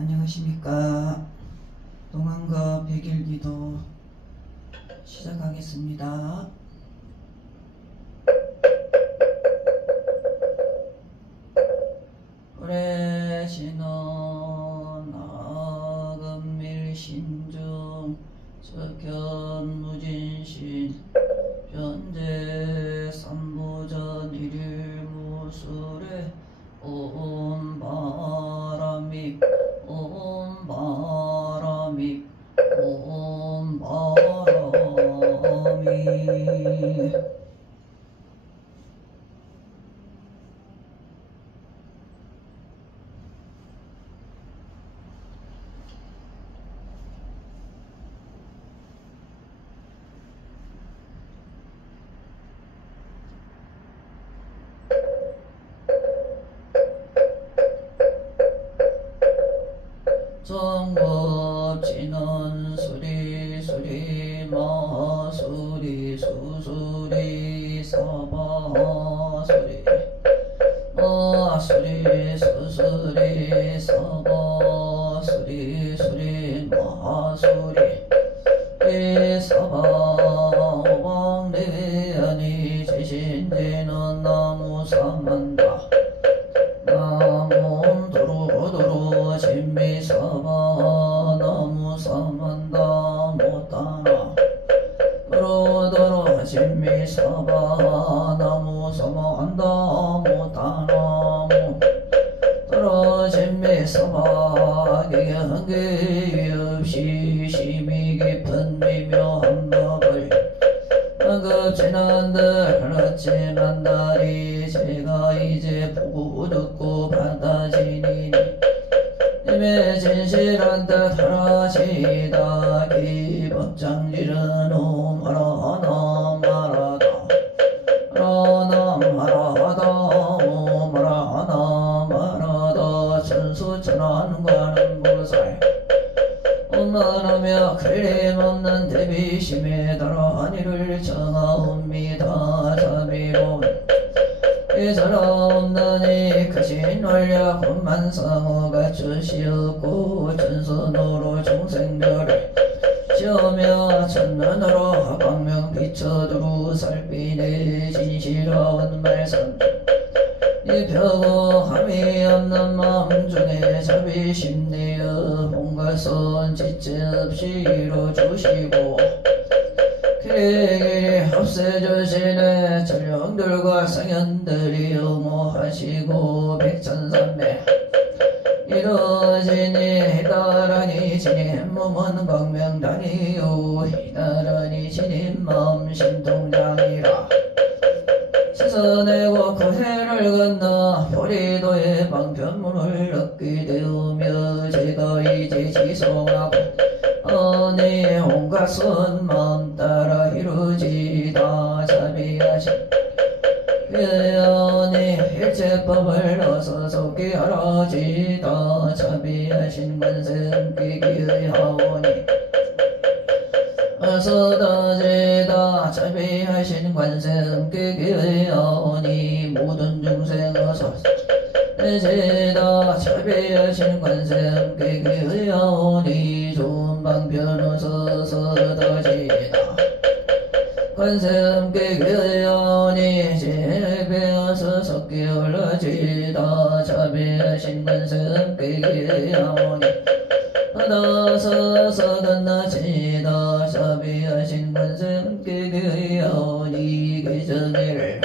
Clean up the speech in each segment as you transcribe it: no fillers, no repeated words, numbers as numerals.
안녕하십니까. 동안과 백일기도 시작하겠습니다. 불의신원 나금밀신중 석현무진신 변제 삼부전 일일무술에 옴바람이 옴바람이 옴바람이 정법지는 수리 마수리 수수리 사바수리 마수리 수수리 사바수리 수리 마수리 사바왕대안이 제신지는 나무 삼만다 나무 도로도로 진미사바 나무 삼만다 못하나 도로도로 진미사바 나무 삼만다 못하나 도로 진미사바 경계 없이 심이 깊은 미묘한 법을 급진한들 그렇지만 다리 제가 이제 보고 듣고 받아지니 님의 진실한 뜻 하라시다 기법장지는 오마라나 마라다 라나 마라다 오마라나 마라다 천수천안과는 무사히 원만하며 클림없는 대비심에 따라 한이를 정하옵니다. 자비로운 이사람 없나니 크신 원력 혼만상호 갖추시옵고 전선으로 중생들을 지으며 천면으로 화광명 비춰두루 살피네 진실하온 말씀 이 펴고함이 없는 마음 중에 자비심 내어 온갖선 지체 없이 이루어주시고 길이 없애주시네 전령들과 상현들이 응호하시고 백천삼매 이루어지니 이다라니 지님 몸은 광명단이요 이다라니 지님 마음 신통장이라 씻어내고 그 해를 건너 보리도의 방편문을 얻게 되오며 제가 이제 지성하고 아니 온갖 선 마음 따라 이루지다 자비하신 회원이 일체법을 어서 속히 알아지다 자비하신 관세음께 기의하오니 어서 다지다 자비하신 관세음께 기의하오니 모든 중생 어서 제다 자비하신 관세음께 기의하오니 좋은 방편 어서 다지다 관세음께 기의하오니 제배어서 섞여 올라지다 자비하신 관세음께 기의하오니 받아서 건너지다 자비하신 관세음께 기의하오니 계정이를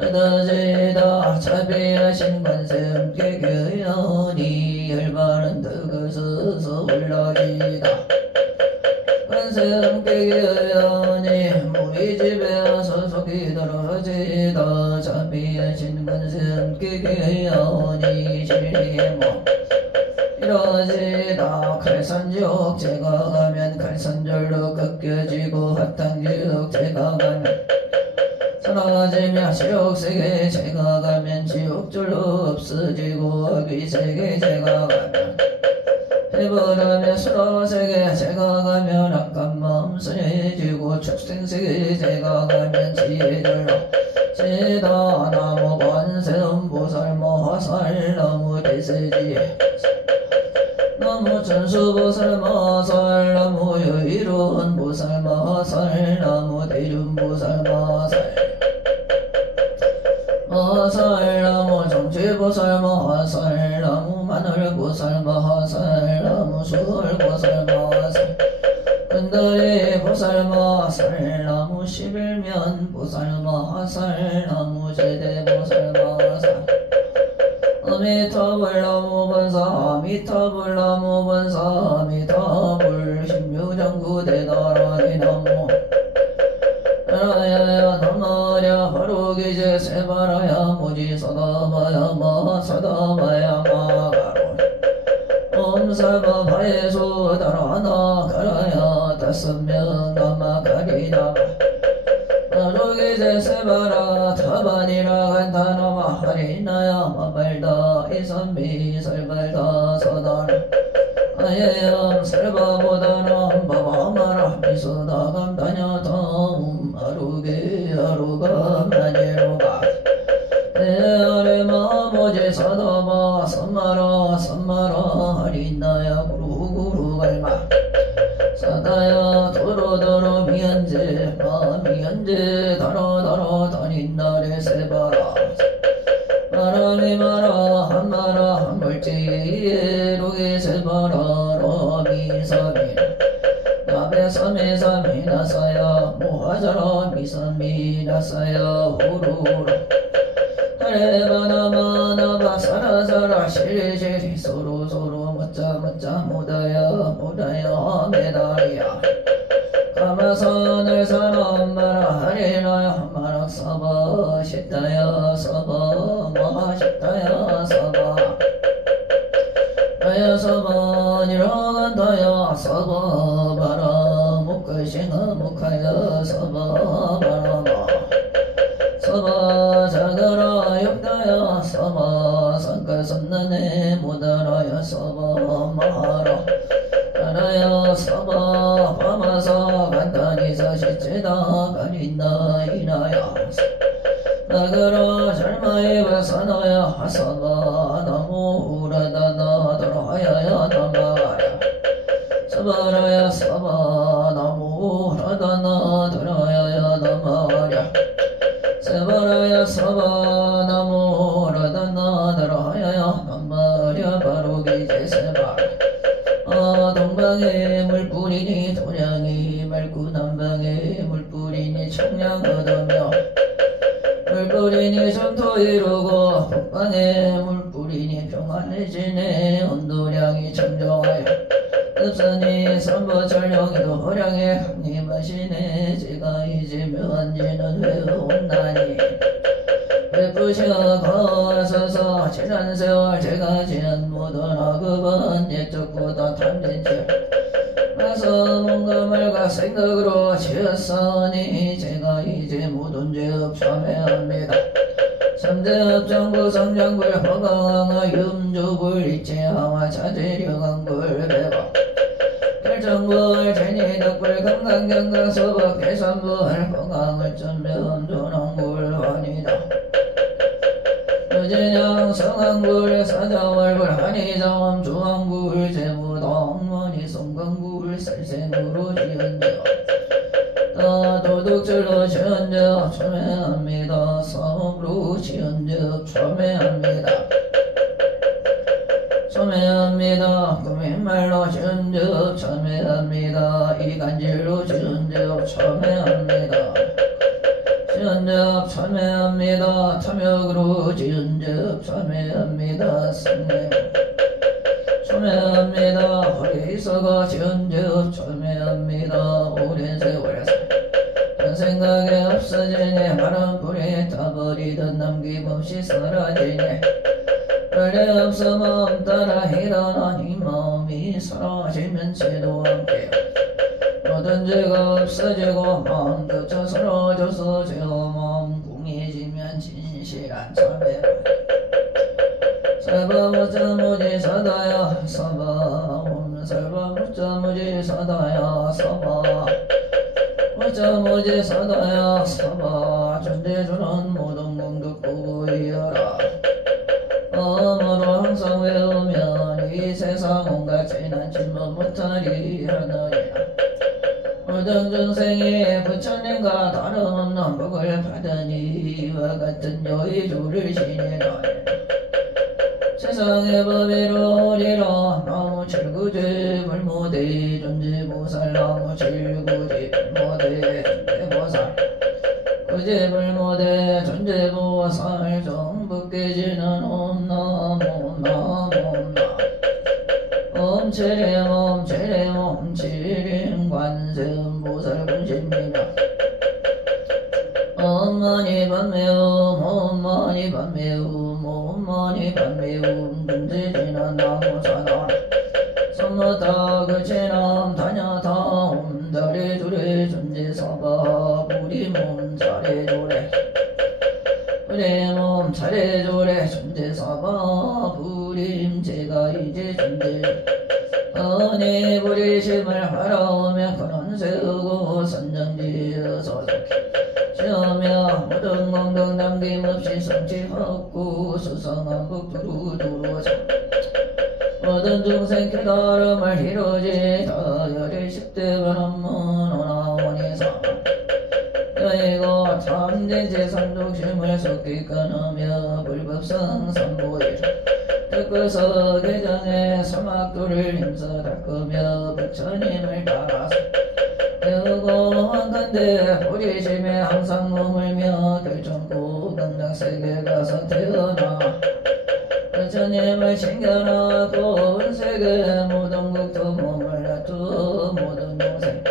받아지다 자비하신 관세음께 기의하오니 열반은 득어서 올라지다 관세음께 기의하오니 우리 집에 와서 속이 떨어지다 자비하신 관세음께 기의하오니 진리의 몸 이루어지다 칼산지옥 제가 가면 칼산절로 꺾여지고 핫탕지옥 제가 가면 사라지며 지옥세계 제가 가면 지옥절로 없어지고 어귀세계 제가 가면 해보라며 수로세계 제가 가면 악한 마음 선해지고 축생세계 제가 가면 지혜절로 제다 나무 관세음보살 모화살 나무 대세지혜 나무 천수보살 마살 나무 유일원 보살 마살 나무 대륜보살 마살 마살 나무 정치보살 마살 나무 마늘보살 마살 나무 수월보살 마살 근다리 보살 마살 나무 11면 보살 마살 나무 제대보살 마살 아미타불 나무 번사 아미타불 나무 번사 아미타불 신묘장구 대나라니 나무 라야야 나마랴 바로기제 세바라야 모지사다바야 마사다바야 마가로 엄살바 바예수 다라나 가라야 5명 남마가리나 바로기제 세바라 타바니라 간타나마 하리나야 마발다 이선미 설발다 사다나 아예야 설바보다나 바바마라 미소다 감다냐 다음 아루게 아루가 마제로가 에아레마 모제 사다바 삼마라 삼마라 하리나야 구루구루 갈마 사다야 도로도로 미연제 마미연제 다라다라 다닌나레 세바라 마라미 마라 한마라 한물지 로게 세바라 라미사미 나베사미 사미 나사야 모하자라 미사미 나사야 호로로 하레바나마나바 사라사라 시리시리 소로소로 멋자멋자 모다야 모다야 메다리야 가마산을 사람마라 하리나야 마락사바 시타야 사바 마하시타야 사바 나야 사바 니라간다야 사바 바라 목걸싱아 목하야 사바 바라마 사바 자가라 육다야 사바 상가선나네 모다라야 사바 마하라 나라야 사바 파마사 간다니사 시체다 가린다 이나야 나가라 잘마이바 사나야 하사바 나무 우라다나 도라야야 나마야 사바라야 사바 나무 우라다나 도라야야 나마야 사바라야 사바 나무 우라다나 도라야야 나마야 바로기제 세바 동방에 물뿌리니 동양이 맑고 남방에 물뿌리니 청량 얻으며 물뿌리니 전토 이루고 북방에 물뿌리니 평안해지네 온도량이 청정하여 읍산이 삼보철령이도 호량에 합리마시네 제가 이제 묘한지는 회온나니 베푸시어 거서서 지난 세월 제가 지은 모든 악업은 옛적보다 탐진지 나서 뭔가 말과 생각으로 지었으니 제가 이제 모든 죄업 참회합니다. 삼대업 정부 성장불 허강왕아 염조불 이체하와 자제력왕불 배박 결정불 제니덕불 금강경강 서박 계산불 허강을 전면 조농불 환이다 유진영 성황불 사자월불 한의자엄 주왕불 재무당 만이성강불 살생으로 지은적 도둑질로 지은적 참회합니다. 사업으로 지은적 참회합니다. 참회합니다. 꾸민말로 지은적 참회합니다. 이간질로 지은적 참회합니다. 지은적 참회합니다. 탐욕으로 지은적 참회합니다. 성례 참회합니다. 허리서가 지은적 참회합니다. 오랜 세월에서 한 생각에 없어지네. 바람 불에 타버리던 남김없이 사라지네. 원래 없어 마음 따라 일어나니 마음이 사라지면 죄도 함께 모든 죄가 없어지고 마음조차 사라져서 죄와 마음 공해지면 진실한 참회라 설바무자무지 사다야 사바 설바무자무지 사다야 사바 무자무지 사다야 사바 존재주는 모든 공덕 보이여라 아무로 항상 외우면 이 세상 온갖 재난 침못 못하리 하느니라. 모든 중생이 부처님과 다름없는 복을 받으니 이와 같은 여의주를 지니라. 세상의 법이로리라. 나무 칠구지 불모대 존재보살. 나무 칠구지 불모대 존재보살. 구지불모대 존재보살. 정북계지는 옴나무 옴체림 옴체림 옴체림 관세음보살 군신이며 엄마니 반매움 엄마니 반매움 엄마니 반매움 군지지는 나무사나 선무타 그치남 다냐타 옴자리주리 존재사바 부리몸 자리주리 부리몸 자리주리 존재사바 부림 제가 이제 존재 아니 부리심을 하라오며 그런 세우고 선정지어서 시험이야 모든 공동 남김없이 성취하고 수성한 북두루두루자 모든 중생 깨달음을 이루지 다열의 10대 반원문 오나오니사 여의고 참된 제삼독심을 속히 끊으며 불법성 삼보일 득구서 개정에 사막도를 힘써 닦으며 부처님을 따라서 배우고 한건대 보리심에 항상 머물며 결정코 당장세계 가서 태어나 부처님을 챙겨나고 온세계 모든 국토 몸을 놔두 모든 동생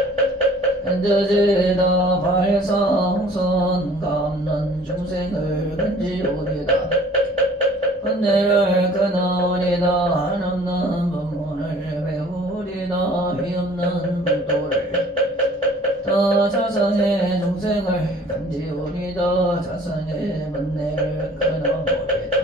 현저지다 발상선 감는 중생을 건지오리다. 은혜를 끊어오리다. 한없는 법문을 배우리다. 위없는 불도를 더 자성의 중생을 건지오리다. 자성의 은혜를 끊어오리다.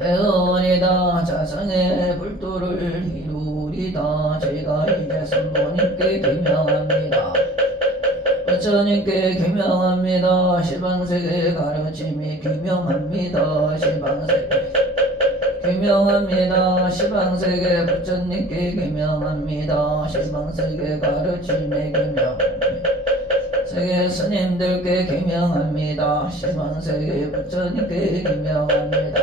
배우리다. 자성의 불도를 이루리다. 제가 이제 선보님께 기명합니다. 부처님께 기명합니다. 시방세계 가르침이 기명합니다. 시방세계 기명합니다. 시방세계 부처님께 기명합니다. 시방세계 가르침에 기명합니다. 세계 스님들께 기명합니다. 시방세계 부처님께 기명합니다.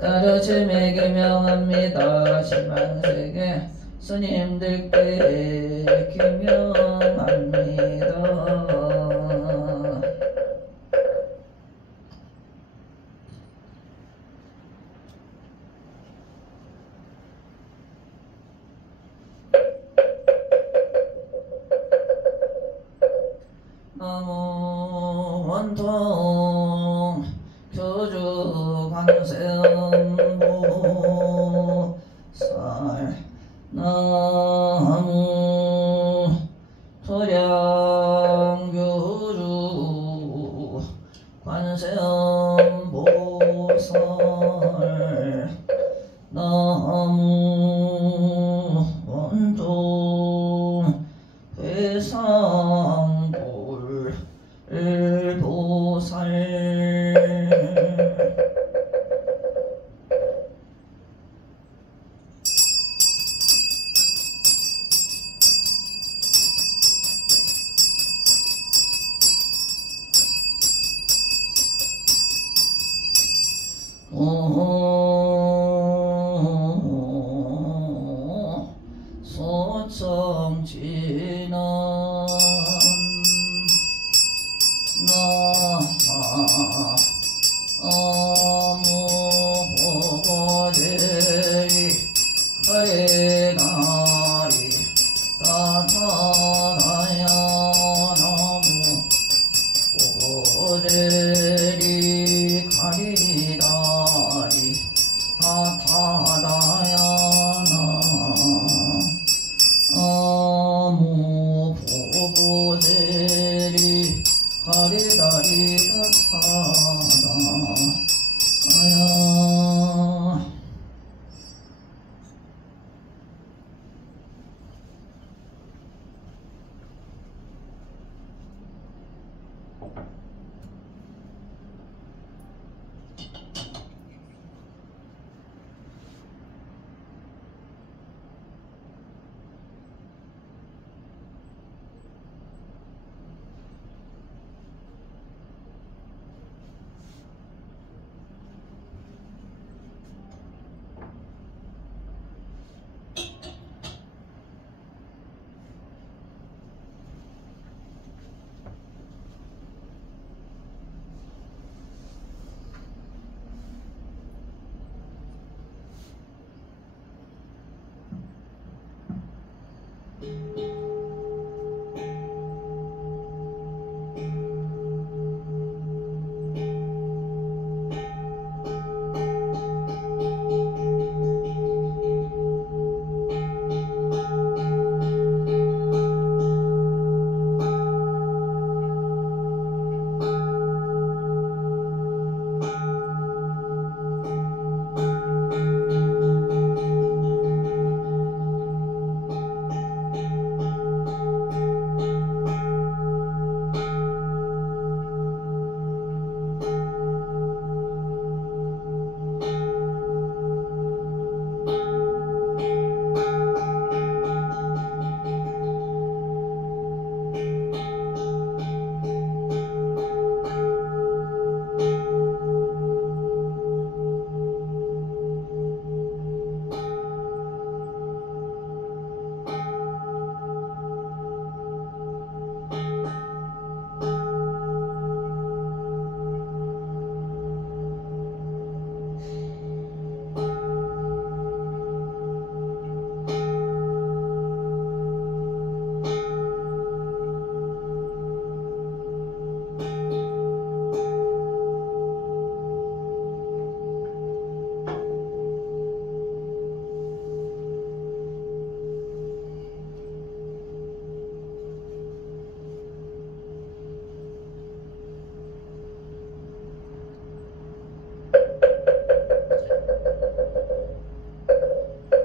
가르침에 기명합니다. 시방세계 스님들께 기명합니다. 나무 원통 교주 관세음보살 나무 소량교주 관세음보살 나무 원통 회상불보살 소청진원 나무보고제리 가리가리 따타다야 나무보고제리 가리다리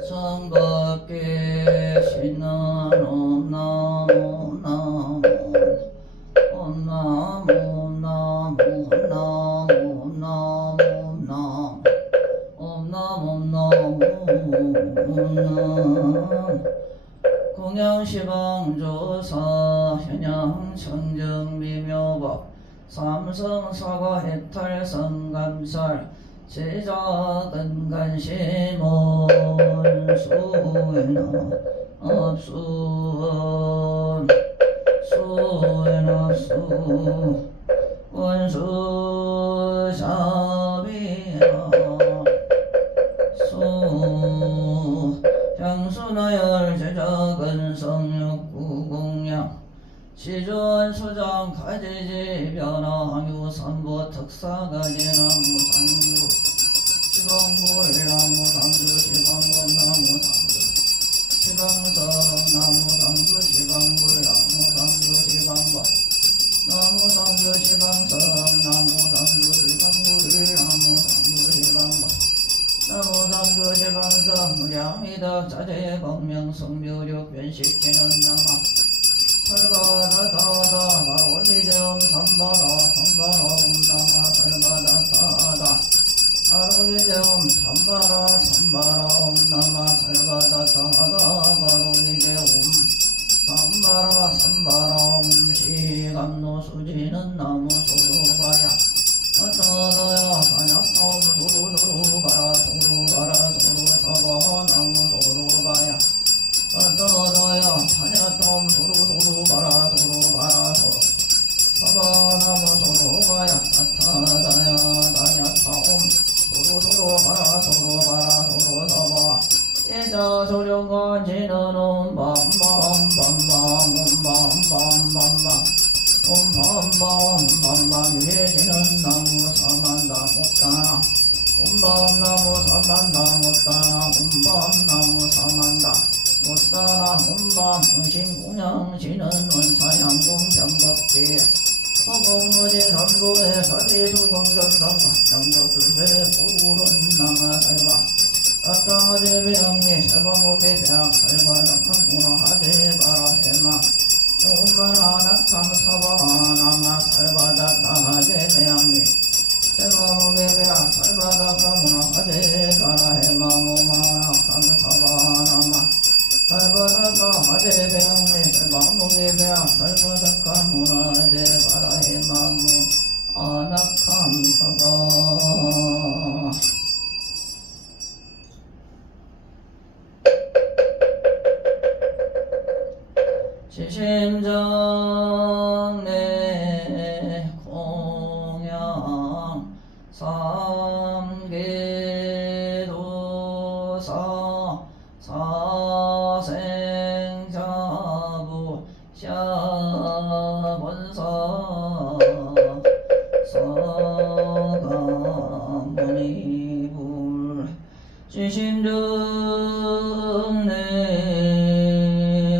성밖에 신은 옴나무 나무 옴나무 나무 옴나무 나무 나무 옴나무 나무 옴나무 공양시방조사 현양청정미묘법 삼성사과해탈성감살 제작은 간심원 수에나 업수원 수에나 수 원수샤비나 수 향수나열 제작은 성육구공양 시주원 수장 가지지 변화항유 삼보 특사가지나무 상주 시방불 나무 상주 시방문 나무 상주 시방성 나무 상주 시방불 나무 상주 시방관 나무 상주 시방성 나무 상주 시방불 나무 상주 시방관 나무 상주 시방성 무량이덕 자재 공명성묘력 변식지는 남아 설바다다다 바로기정 삼바라 삼바라 옴나마 설바다다다 바로기정 삼바라 삼바라 옴나마 설바다다다 바로기정 삼바라 삼바라 옴시감노 수지는 나무 소루가야 따다다야 사냥놈 소루소루가라 소루가라 소루서버 나무 소루가야 따다다야 사냥놈 소루소루가라 소루가라 소루 서버나무 소루가야 따다다야 다냐타옴 소루소루가라 소루가라 소루서버 예자 소룡관 지는옴 밤밤밤밤 옴밤밤밤밤 옴밤밤밤밤 위에 지는 나무 사만다 못다나 옴밤나무 사만다 못다나 옴밤나무 사만다 못다나 옴밤 흥신공양 지는 원사양공 병겁기 소공무지 삼도에 사지수공전당가 양조두배 보구론 남아살바 따따하제비양리 세바목의 배악 살바닥한 문어하제 바라해마 오만하 낙참사바 남아 살바닥하제 배양리 세바목의 배악 살바닥한 문어하제 바라해마 오만하 낙참사바 남아 살바닥하제 배양리 세바목의 배악 살바닥한 문어하제 바라해마 아낙함사바 시심정내 공양 삼계도사 사생장 지심정내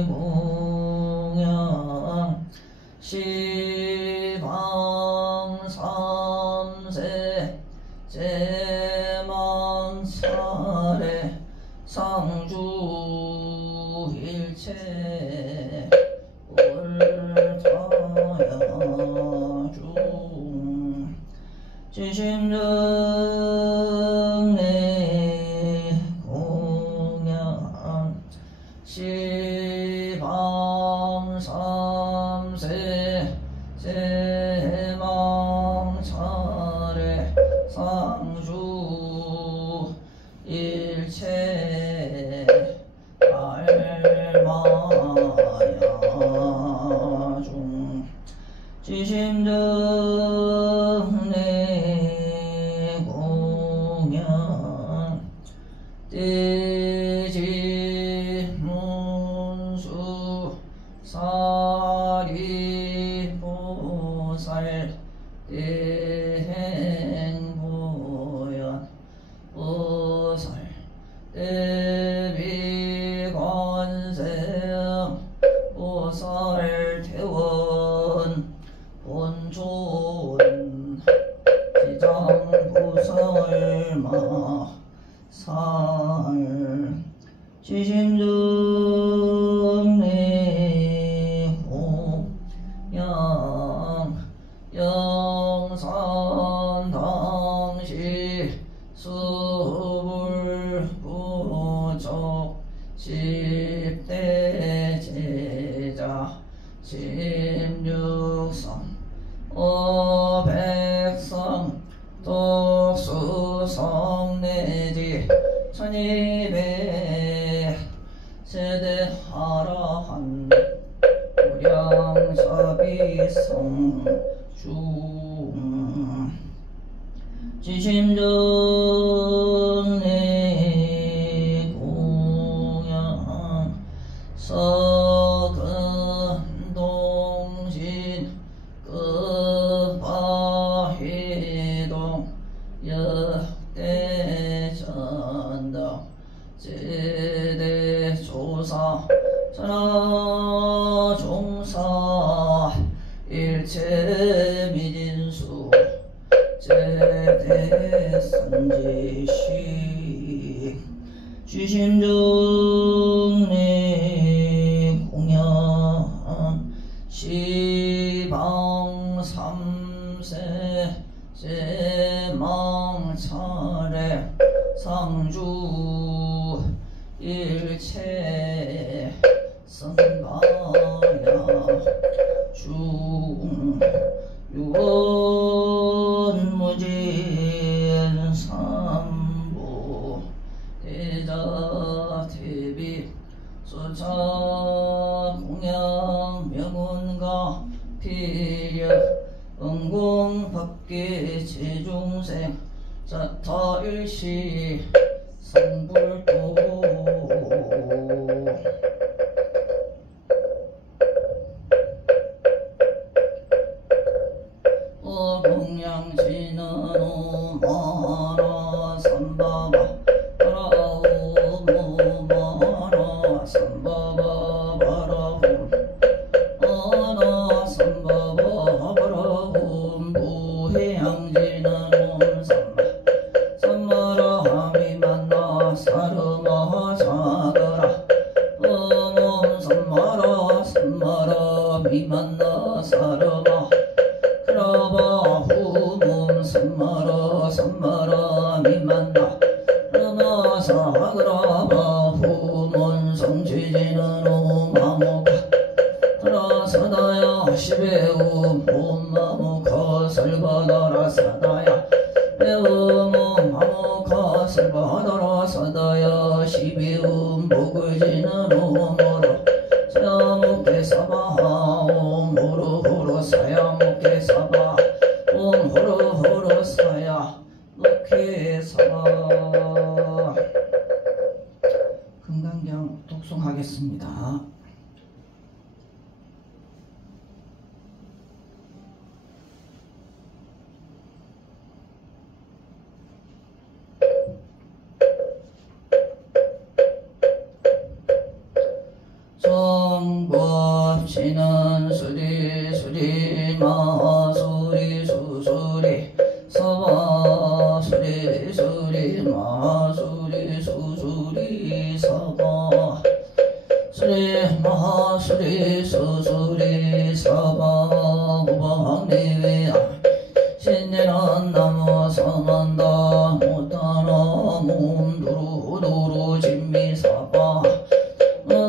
공양 시방삼세 제망사례 상주일체 옳다야중 지심정내 공양 시방삼세 제망사례 상주 일체 알마야중 지심정내 공양 띠지문수 사리보살 대행보연 보살 대비관생 보살대원 본존 지장보살마 살 지심정내 공양 영산당시 수불부족 10대 제자 16성 오백성 독수성내지 1200 세대 하라한 무량사비성중 지심정내 공양 서근동신 끝바희동 역대전당 제대조사 천하종사 일체미진수 제대선지식 지심정내 공양 시방삼세 제망차례 상주 일체 선가야 중 유원무진 삼부 대자대비 수차 공양 명운가 필력 응공법계 제중생 자타일시 성불도 공양지는 오마라 삼바바 바라오모마라 삼바바 바라옴 아나 삼바바 바라옴 부해양지는 옴삼바 삼마라 하미만나 사르마 사거라 어멈 삼마라 삼마라 미만나 사르마 크라바 후문 삼마라 삼마라 미만나 라마 사그라바 후문 성지지는 오마무카 라사다야 시베움 옴마무카 설바다라 사다야 배움 옴마무카 설바다라 사다야 시베움 목을지는 오모로 사야무케 사바하 옴호로호로 사야무케 사바 옴호로호로 사야 무케 사바. 금강경 독송하겠습니다. 수리 마수리 수수리 사바 수리 마수리 수수리 사바 무방리위야 신진한 나무 사만다 못하나 몸두루두루 진미사바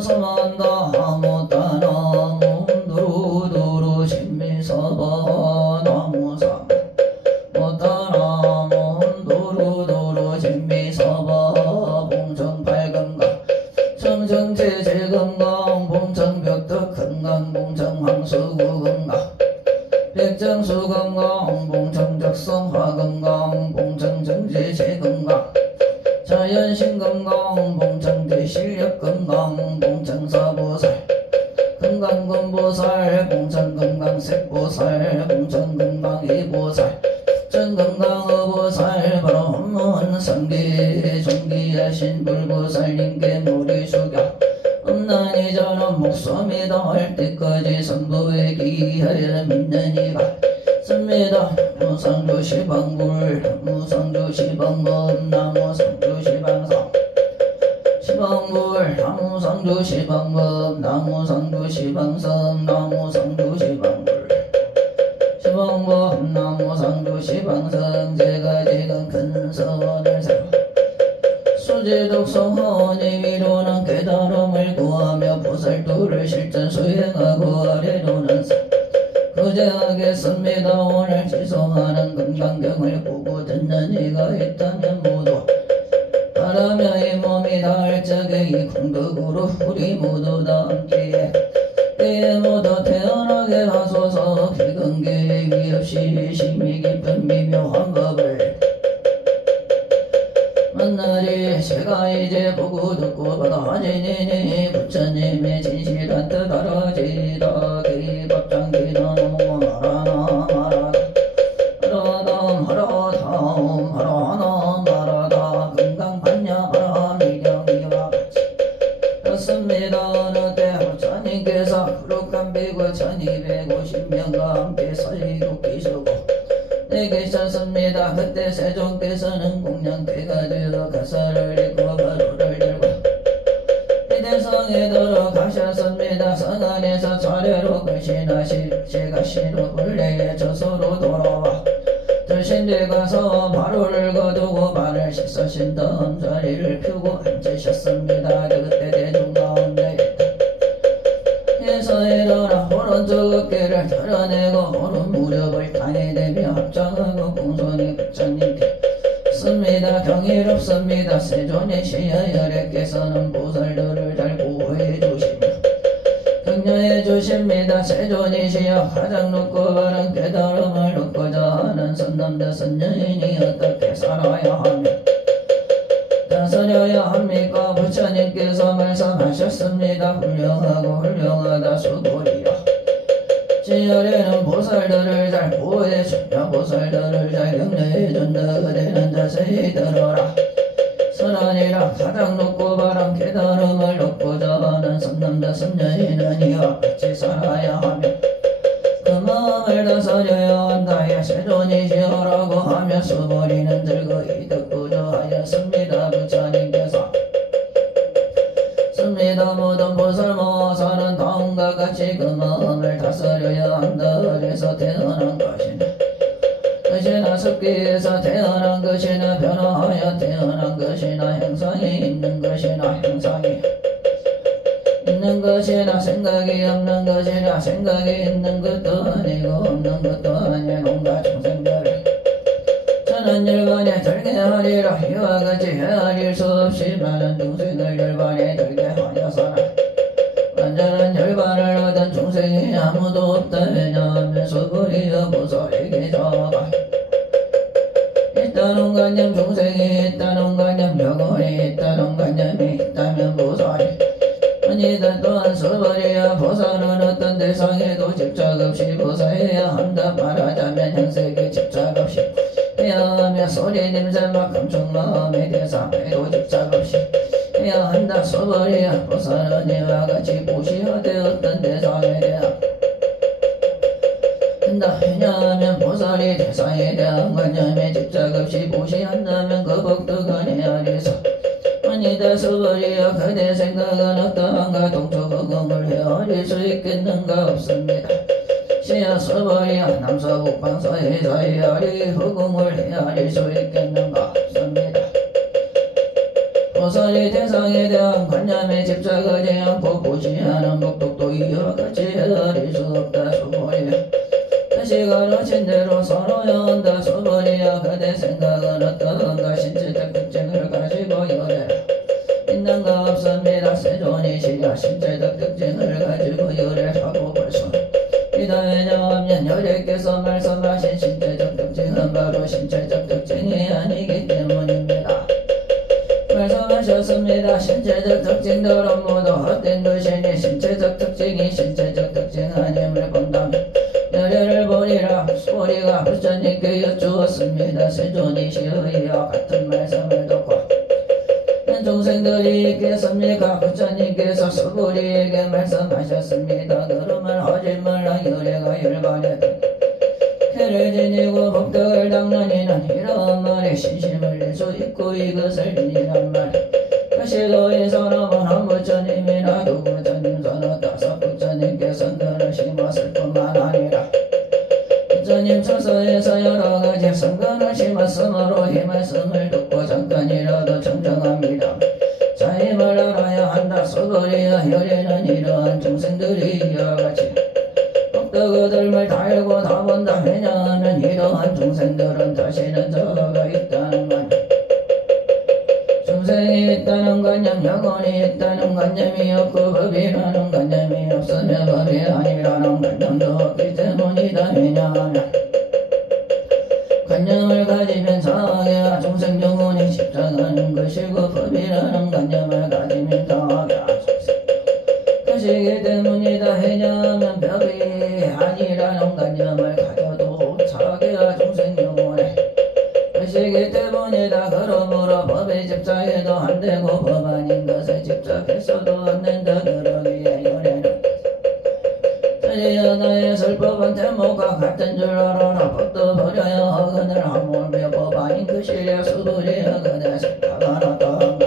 사만다 못하나 몸두루두루 진미사바 나무사 못하나 몸두루두루 진미사바 봉정팔건강 청정제제건강 봉정벽덕 건강 봉정황수구건강 백정수건강 봉정적성화건강 봉정정제제건강 자연신건강 봉정대실력건강 봉정사보살 건강건보살 봉정건강색보살 봉정건강이보살 정건강의보살 바로문성기 종기하신 불보살 님께 머리숙여 없나니 저는 목숨이 닿을 때까지 선보에 기하여 믿느니가 씁니다. 무상조시방불 무상조시방법 나무상조시방성 시방불 나무상조시방법 나무상조시방성 나무상조시방불 시방법 나무상조시방성 제가 지금 큰 서원을 세워 수지독성하오니 위로는 깨달음을 구하며 보살도를 실전 수행하고 아래로는 거제하겠습니다. 오늘 지송하는 금강경을 보고 듣는 이가 있다면 모두 바라며 이 몸이 닿을 적에 이 공덕으로 우리 모두 다 함께 때에 모두 태어나게 하소서. 기근기 위 없이 심히 깊은 미묘한 법을 만나리 제가 이제 보고 듣고 받아지니 부처님의 진실한 뜻 알아지다. 기법장기는 하라나 하라다 하라다음 하라나 하라다 건강반야 하라 미경이와 같이 그렇습니다. 그때 부처님께서 그룩한 비구 1250명과 함께 살리고 계시고 계셨습니다. 그때 세종께서는 공양대가 되어 가사를 읽고 가루를 들고 이대성에 들어가셨습니다. 성 안에서 차례로 글씨나시 제가시로 본래의 저소로 돌아와 들신대 가서 바로를 거두고 발을 씻으신 다음 자리를 펴고 앉으셨습니다. 그때 대중 가운데 에서 일어나 오른쪽 어깨를 털어내고 오른 무릎을 땅에 대며 합장하고 공손히 부처님께 씁니다. 경이롭습니다. 세존의 시여열애께서는 보살들을 잘 보호해 주시며 격려해 주십니다. 세존의 시여 가장 높고 바른 깨달음을 얻고자 하는 선남자 선녀인이 어떻게 살아야 하며 다스려야 합니까? 부처님께서 말씀하셨습니다. 훌륭하고 훌륭하다 수고리여 지열에는 보살들을 잘 보호해주며 보살들을 잘 격려해준다. 그대는 자세히 들어라. 선하니라 가장 높고 바른 깨달음을 얻고자 하는 선남자 선녀인은 이와 같이 살아야 하며 그 마음을 다스려야 한다. 세존이시여라고 하며 수고리는 즐거이 듣고자 하였습니다. 부처님께서 씁니다. 모든 보살 모사는 다음과 같이 그 마음을 다스려야 한다. 그래서 태어난 것이나 것이나 습기에서 태어난 것이나 변화하여 태어난 것이나 형상이 있는 것이나 형상이 있는 것이나 생각이 없는 것이나 생각이 있는 것도 아니고 없는 것도 아닌 온갖众생들을 저는 열반에 들게 하리라. 이와 같이 헤아릴 수 없이 많은 중생을 열반에 들게 하여서라. 완전한 열반을 얻은 중생이 아무도 없다. 왜냐하면 수불이여 보살에게 잡아 있다는 관념 중생이 있다는 관념 영혼이 있다는 관념이 있다면 보살이 이들 또한 수불이여 보살은 어떤 대상에도 집착 없이 보살해야 한다. 말하자면 형색에 집착 없이 해야 하며 소리 냄새만큼 충마음의 대상에도 집착 없이 해야 한다. 수불이여 보살은 이와 같이 보시하되 어떤 대상에 대한 한다. 없습니다. 왜냐하면 보살이 대상에 대한 관념에 집착 없이 보시한다면 그 복덕은 헤아리서 아니다 서버리야 그대 생각은 어떠한가 동초거금을 헤아릴 수 있겠는가 없습니다. 시야 서버리야 남서북방서의 사이아리 허공을 헤아릴 수 있겠는가 없습니다. 보살이 대상에 대한 관념에 집착하지 않고 보시하는 복덕도 이와 같이 헤아릴 수 없다 서버리야 다시 가르친 대로 선호해야 한다 서버리야 그대 생각은 어떠한가 신체적 특징을 가지고 열애라 있는가 없습니다. 세존이시야 신체적 특징을 가지고 열애라고 벌써 이다 왜냐하면 열애께서 말씀하신 신체적 특징은 바로 신체적 특징이 아니기 때문입니다. 말씀하셨습니다. 신체적 특징들은 모두 헛된 것이니 신체적 특징이 신체적 특징 아님을 본다면 열애를 보리라 소리가 부처님께 여쭈었습니다. 세존이시여이와 같은 말씀을 듣고 중생들이 있겠습니까? 부처님께서 서부리에게 말씀하셨습니다. 그러면 하지 말라 열애가 열반에다 해를 지니고 복덕을 닦는 이는 이러한 말에 신심을 낼 수 있고 이것을 이란 말 그시도 이 사람은 한 부처님이나 두 부처님 서너 다섯 부처님께 선전을 심었을 뿐만 아니라 부처님 처서에서 여러 가지 선전을 심었으므로 이 말씀을 듣고 잠깐이라도 정정합니다. 자임을 알아야 한다. 서버리야 열애는 이러한 중생들이 이와 같이 복덕의들을 다 알고 다 본다. 왜냐하면 이러한 중생들은 다시는 저가 있다는 말 중생이 있다는 관념 영혼이 있다는 관념이 없고 법이라는 관념이 없으며 법이 아니라는 관념도 없기 때문이다. 왜냐하면 관념을 가지면 상하게 중생 영혼이 십자가는 것이고 법이라는 관념을 가지면 상하게 것이기 때문이다. 왜냐하면 법이 아니라는 관념을 가져도 자기가 중생 영혼에 것이기 때문이다. 그러므로 법에 집착해도 안되고 법 아닌 것에 집착했어도 안된다. 그러기에 열애는 저지여 나의 설법은 대목과 같은 줄 알아라. 법도 버려야 하거늘 하물며 법 아닌 것이랴 수부리야 그대 생각 안 어떠한가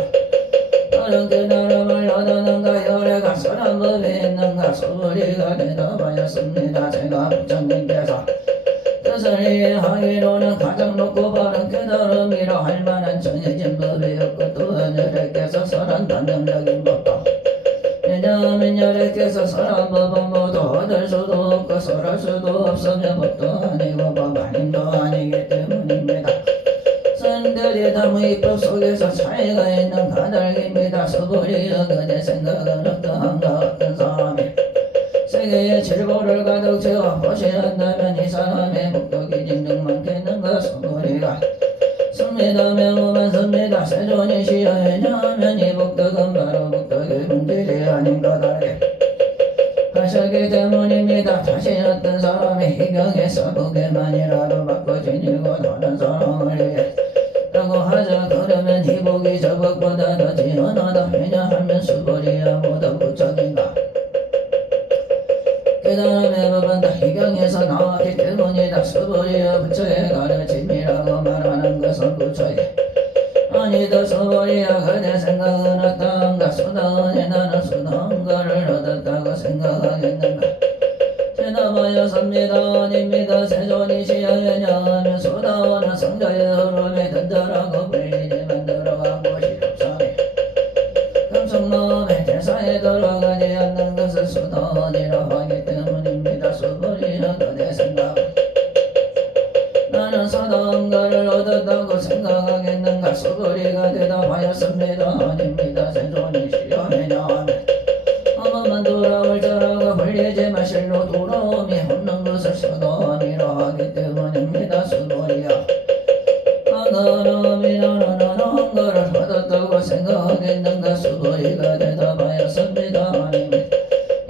다른 깨달음을 얻었는가 열애가 선한 법이 있는가 수부리가 대답하였습니다. 제가 부처님께서 뜻을 이해하기로는 가장 높고 바른 깨달음이라 할 만한 정해진 법이 없고 또한 열애께서 선한 단정적인 법도 왜냐하면 열애께서 선한 법은 모두 얻을 수도 없고 설할 수도 없으며 법도 아니고 법 아님도 아니기 때문입니다. 선들이 담의 법 속에서 차이가 있는 까닭입니다. 서부리여 그대 생각은 어떠한가 어떤 사람이 세계의 질보를 가득 채워 보시한다면 이 사람의 복덕이 진정 많겠는가 서부리가 씁니다. 매우 많습니다. 세존이시여 왜냐하면 이 복덕은 바로 복덕의 본질이 아닌 까닭에 하셨기 때문입니다. 다시 어떤 사람이 희경에서 보게만이라도 받고 지니고 다른 사람을 위해 라고 하자. 그러면 이 복이 저 복보다 더 지연하다. 왜냐하면 수보리야 모두 부처인가 깨달음의 법은 다 희경에서 나왔기 때문이다. 수보리야 부처의 가르침이라고 말하는 것은 부처의 아니다. 수보리야 그대 생각은 어떠한가 수다원이 나는 수다원가를 얻었다고 생각하겠는가 대답하였습니다. 아닙니다. 세존이시여 왜냐하면 수다원은 성자의 흐름에 던져라고 불리지만 들어간 곳이 없사니 금속마음의 대사에 들어가지 않는 것을 수다원이라 하기 때문입니다. 수보리야 그대 생각은 나는 수다원가를 얻었다고 생각하겠는가 수보리가 대답하였습니다. 아닙니다. 세존이시여 왜냐하면 한번만 돌아올 자라고 불리지 마실로 돌아오미 없는 것을 수다원이라 하기 때문입니다. 수보리야 하나님이 나는 한가를 얻었다고 생각하겠는가 수보리가 대답하였습니다. 아닙니다.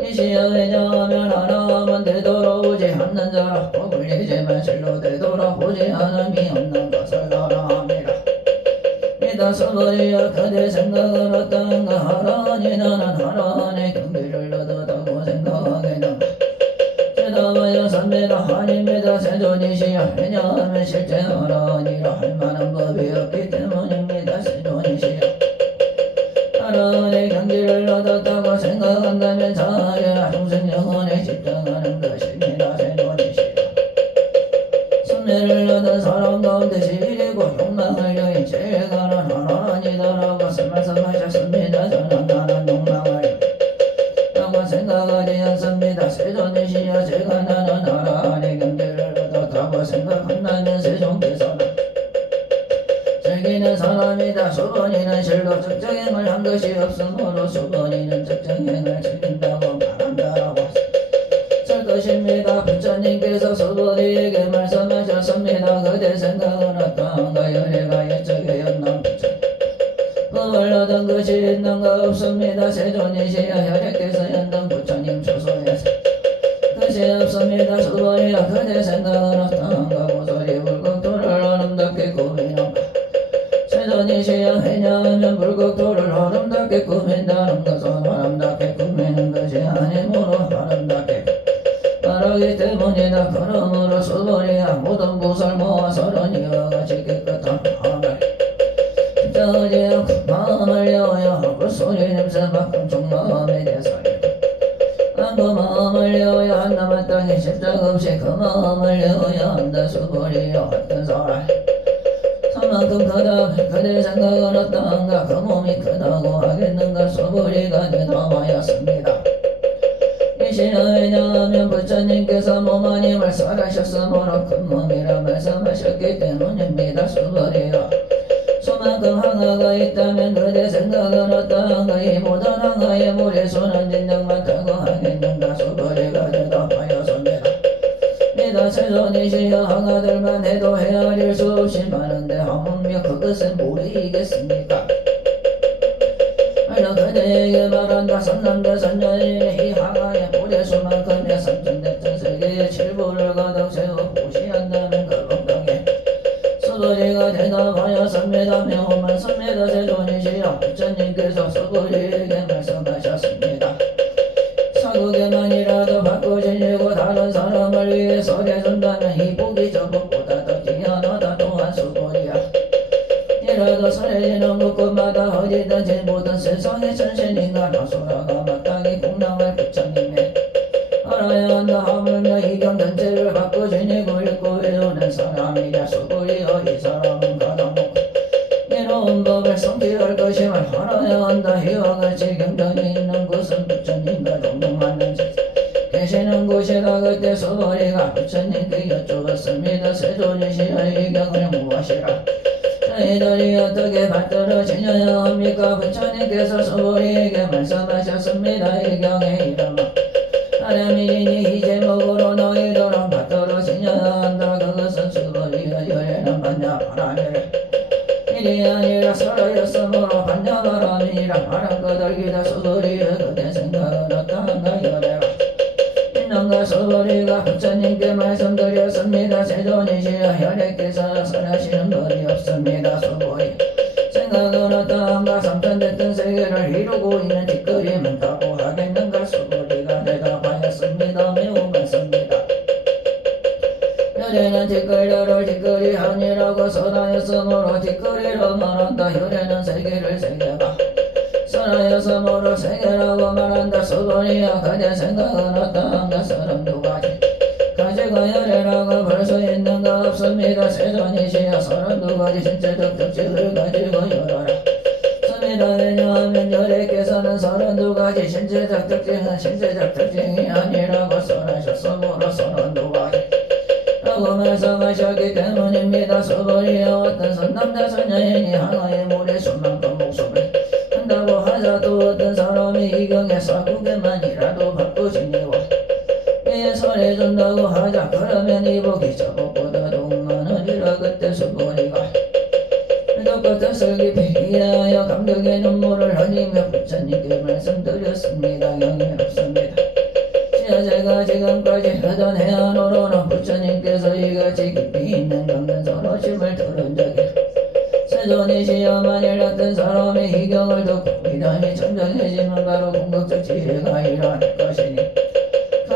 이시여 왜냐하면 하나만 되돌아오지 않는 자라 불리지 마실로 되돌아오지 않음이 없는 것을 알아합니다. 이다 서버리여 그대 생각은 어떠한가 하라니 나는 하라니 경비를 얻었다고 생각하겠는가 대답하였습니다. 아닙니다. 없습니다. 세존이시여 왜냐하면 실제 어른이라 할 만한 법이 없기 때문입니다. 세존이시여 나라의 경지를 얻었다고 생각한다면 자아야 중생 영혼에 집중하는 것입니다. 세존이시여 승리를 얻은 사람 가운데 시리고 욕망을 여인 제일 가는 하나니다라고 말씀하셨습니다. 저는 나는 욕망을 라고 생각하지 않습니다. 세존이시여 제가 나는 나라의 경지를 얻었다고 생각한다면 세존께서는 즐기는 사람이다. 수번이는 실로 적정행을 한 것이 없으므로 수번이는 적정행을 즐긴다고 말한다라고 쓸 것입니다. 부처님께서 수번이에게 말씀하셨습니다. 그대 생각은 어떠한가 열애가 여쭤게였나 부처님 법을 얻은 것이 있는가 없습니다. 세존이시여 혈액께서 연던 부처님 초소에서 것이 없습니다. 수번이라 그대 생각은 어떠한가 고소리 불국토를 아름답게 꾸미는가 세존이시여 왜냐하면 불국토를 아름답게 꾸민다는 것은 아름답게 꾸미는 것이 아니므로 아름답게 말하기 때문이다. 그러므로 수번이야 모든 구설 모아서는 이와 같이 깨끗한 마음을 짜지 않고 마음을 여야 하고 소리 냄새만큼 종마음에 대사리다. 안고 마음을 여야 한다 마땅히 십작 없이 그 마음을 여야 한다. 수번이여 어떤 사람 만큼 크다 그대 생각은 어떠한가 그 몸이 크다고 하겠는가 수번이가 대담하였습니다. 이시는 왜냐하면 부처님께서 몸 안이 말씀하셨으므로 큰 몸이라 말씀하셨기 때문입니다. 수번이여 수만큼 항아가 있다면 그대 생각은 어떠한가 이 모든 항아의 물에 수는 진정 많다고 하겠는가 수번이가 대답하였습니다. 니다 세존이시여 항아들만 해도 헤아릴 수 없이 많은데 하물며 그것은 무리이겠습니까? 하여 그대에게 말한다. 선남대 선녀의 이 항아의 물의 수만큼의 삼천대천 세계의 칠부를 가득 채워 보시한다면 그 건강에 수번이가 대답하였습니다. 매우 많습니다. 세존이시여 부처님께서 수번이에게 말씀하셨습니다. 사국에만이라도 받고 지니고 다른 사람을 위해서 해준다면 이 복이 저 복보다 더 뛰어나다. 또한 수번이야 이라도 선해지는 곳곳마다 어디든지 모든 세상의 천신인가 나소라가 마땅히 공양할 부처님의 알아야 한다. 하물며 이경 전체를 받고 지니고 읽고 외우는 사람이야. 수번이여 이 사람은 가다놓고 이로운 법을 성취할 것임을 알아야 한다. 이와 같이 경전이 있는 곳은 부처님과 동동하는 계시는 곳이라. 그때 수번이가 부처님께 여쭈었습니다. 세존이시여 이 경을 무엇이라 저희들이 어떻게 받들어 지녀야 합니까? 부처님께서 수번이에게 말씀하셨습니다. 이 경의 이름은 아람이니 이 제목으로 너희들은 받들어 지녀야 한다. 그것은 수번이여 열애는 반야바람이래 일이 아니라 서로였으므로 반야바람이라 바람 끄덕이다. 수번이여 그대 생각은 어떠한가 열애가 있는가 수번이가 부처님께 말씀드렸습니다. 세존이시여 혈액께서 선하시는 법이 없습니다. 수번이 생각은 어떠한가 삼천대천 세계를 이루고 있는 뒷거리 많다고 하겠는가 수번이가 대답하였습니다. 매우 많습니다. 혈에는 뒷거리를 뒷거리 아니라고 선하였으므로 뒷거리로 말한다. 혈에는 세계를 세계가 선하였으므로 세계라고 말한다. 수번이야 그대 생각은 어떠한가 서른 두 가지 가지고 혈이라고 볼 수 있는가 없습니다. 세존이시여 서른 두 가지 신체적 특징을 가지고 열어라 습니다. 왜냐하면 혈액께서는 서른 두 가지 신체적 특징은 신체적 특징이 아니라고 선하셨으므로 서른 두 가지 라고 말씀하셨기 때문입니다. 수번이여 어떤 선남자 선녀인이 하나의 물에 수만큼 목숨을 한다고 하자도 어떤 사람이 이 경에 사국에만이라도 받고 지니고 이에 설해준다고 하자. 그러면 이 복이 저 복보다도 많으리라. 그때 수번이가 똑같은 깊이 이해하여 감격의 눈물을 흘리며 부처님께 말씀드렸습니다. 경이 없습니다. 제가 지금까지 하던 해안으로는 부처님께서 이같이 깊이 있는 강단 선호심을 들은 적이 세존이시여 만일 어떤 사람이 이 경을 듣고 미담이 청정해지면 바로 궁극적 지혜가 일어날 것이니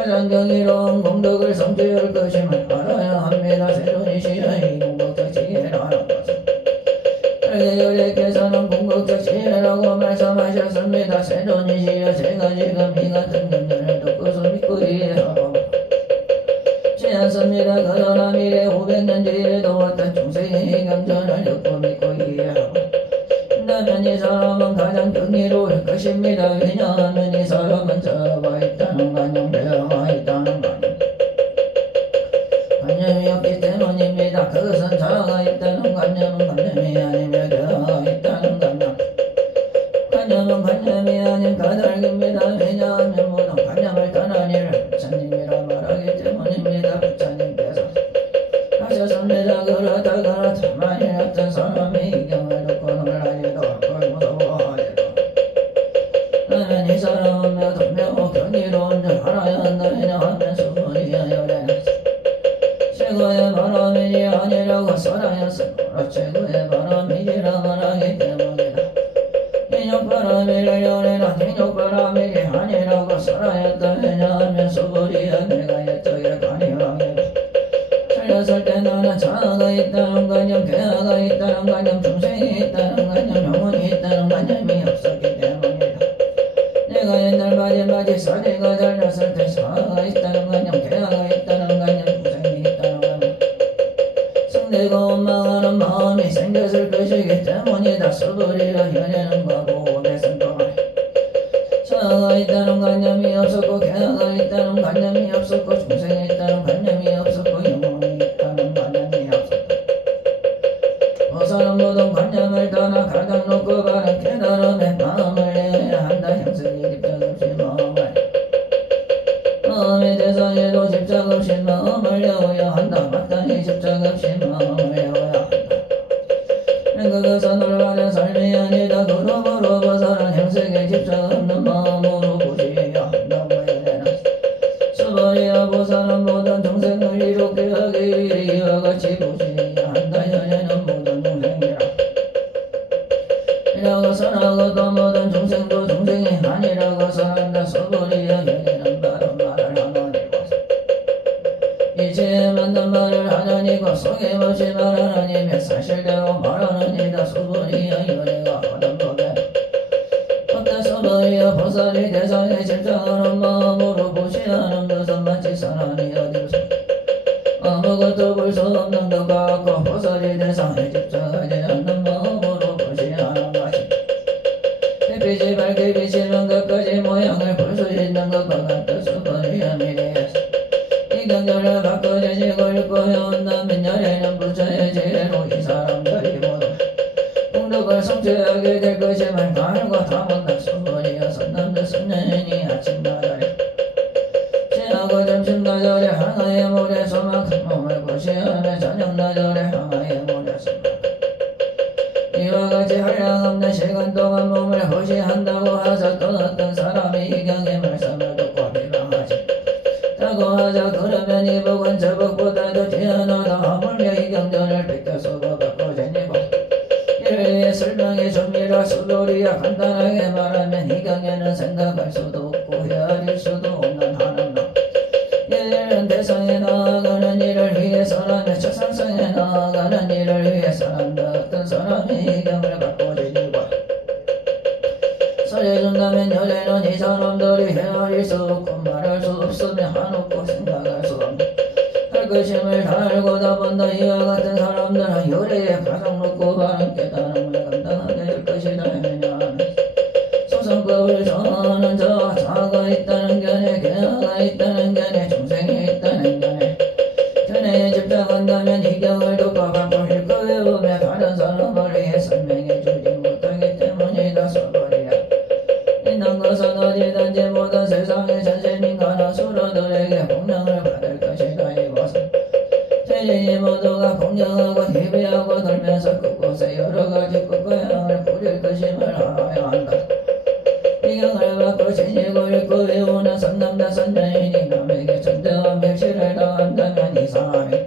가장 경이로운 공덕을 성취할 것임을 알아야 합니다. 세존이시여 이 공덕적 지혜라는 것은 설계조리께서는 공덕적 지혜라고 말씀하셨습니다. 세존이시여 제가 지금 이 같은 경전을 듣고서 믿고 이해하고 않습니다. 그러나 미래 500년 뒤에도 어떤 중생의 경전을 듣고 믿고 이해하고 한다면 이 사람은 가장 경이로울 것입니다. 왜냐하면 이 사람은 저가 있다는 관념, 배어가 있다는 관념, 관념이 없기 때문입니다. 그것은 자아가 있다는 관념은 관념이 아니며 배어가 있다는 관념, 관념은 관념이 아닌 까닭입니다. 왜냐하면 모든 관념을 떠난 이를 부처님이라 말하기 때문입니다. 부처님께서 하셨습니다. 그렇다 만일 어떤 사람이 이 경을 듣고 놀라지도 않고 무서워하지도 나는 이 사람은 매우 경이로운 줄 알아야 한다. 왜냐하면 수분이야 요래는 최고의 바람이지 아니라고 설하였으므로 최고의 바람이지라 말하기 때문이다. 인욕바람이를 연애나 인욕바람이지 아니라고 설하였다. 왜냐하면 수불이야 내가 이쪽에 관여하게도 살렸을 때 나는 자아가 있다는 관념, 괴아가 있다는 관념, 중생이 있다는 관념, 영혼이 있다는 관념이 없었기 때문이다. 내가 옛날 마지막에 사리가 잘렸을 때 자아가 있다는 관념, 괴아가 있다는 관념, 중생이 있다는 관념, 성대가 원망하는 마음이 생겼을 것이기 때문이다. 수불이야 연애는 과고 대선 동안 자아가 있다는 관념이 없었고 괴아가 있다는 관념이 없었고 중생이 있다는 관념이 없었고 영혼이 있다는 관념이 없었다. 보살은 모든 관념을 떠나 가장 높고 바른 깨달음의 마음을 내어야 한다. 형석이 집착 없이 마음의 대상에도 집착 없이 마음을 내어야 한다. 마땅히 집착 없이 마음을 내어야 한다. 그것은 올바른 삶이 아니다. 그러므로 보살은 형색에 집착 없는 마음으로 보시해야 한다고 해야 되나. 수벌이야 보살은 모든众生을 이롭게 하기 위해 이와 같이 보시해야 한다. 연애는 모든众生이라 이라고 선하고 또 모든众生도众生이 아니라고 선한다. 수벌이야 연애는 바로 말을 하느니고 이치에 맞는 말을 하느니고 속임없이 말하느니며 사실대로 말하느니다. 수불이야 연애가 하던 법에 어떤 수불이야 보살이 대상에 집착하는 마음으로 보시하는 것은 마치 사람이 어디서 아무것도 볼 수 없는 것 같고 보살이 대상에 집착하지 않는 마음으로 보시하는 것이 햇빛이 밝게 비치는 것까지 모양을 볼 수 있는 것과 같은 수불이야 미래에서 이 경전을 바꿔주시고 읽고 해온다면 열애는 부처의 지혜로 이 사람들이 모두 공덕을 성취하게 될 것임을 알고 다문다. 수불이여 선남들 선녀인이 아침나절에 지하고 점심나절에 항아의 모래소만큼 몸을 보시하며 저녁나절에 항아의 모래소만큼 이와 같이 한량 없는 시간 동안 몸을 보시한다고 하사 또 어떤 사람이 이 경의 말씀을 듣고 비방하지 라고 하자. 그러면 이 복은 저 복보다도 뛰어나다. 하물며 이 경전을 뺏겨서 받고 제니고 이를 위해 설명해 줍니다. 수돌이야 간단하게 말하면 이 경에는 생각할 수도 없고 헤아릴 수도 없는 하나님 이는 대상에 나아가는 일을 위해서라며 적상성에 나아가는 일을 위해서란다. 어떤 사람이 이 경을 갖고 제니고 설해준다면 여래는 이 사람들이 헤아릴 수 없고 말할 수 없으며 한없고 생각할 수 없는 할 것임을 다 알고 다 본다. 이와 같은 사람들은 여래에 가장 높고 바른 깨달음을 감당하게 될 것이다. 왜냐하면 소성법을 정하는 자 자아가 있다는 견해, 괴아가 있다는 견해, 중생이 있다는 견해, 견해에 집착한다면 이 경을 듣고 바꿀 읽고 외우며 다른 사람을 위해 설명해 주지 못하기 때문이다. 소벌이야 있는 것은 어디든지 모든 세상의 전생인간은 수로들에게 공양을 받을 것이다. 이곳은 세진이 모두가 공양하고 희비하고 돌면서 그곳에 여러가지 끝고향을 부릴 것임을 알아야 한다. 이 경을 받고 지니고 읽고 외우는 선남자 선녀인이 남에게 전대와 멸시를 당한다면 이 사람이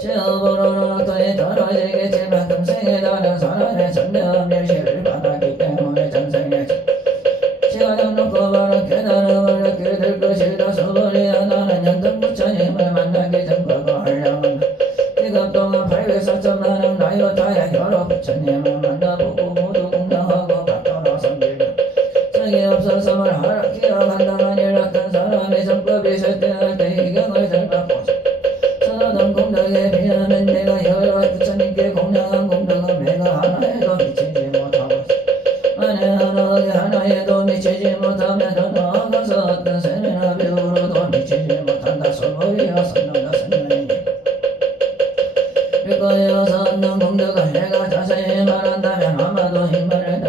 시험으로는 어떠히 떨어지겠지만 금생에 다른 사람의 전대와 멸시를 받았기 때문에 전생에 시간을 놓고 바른 깨달음을 얻게 될 것이다. 수불이야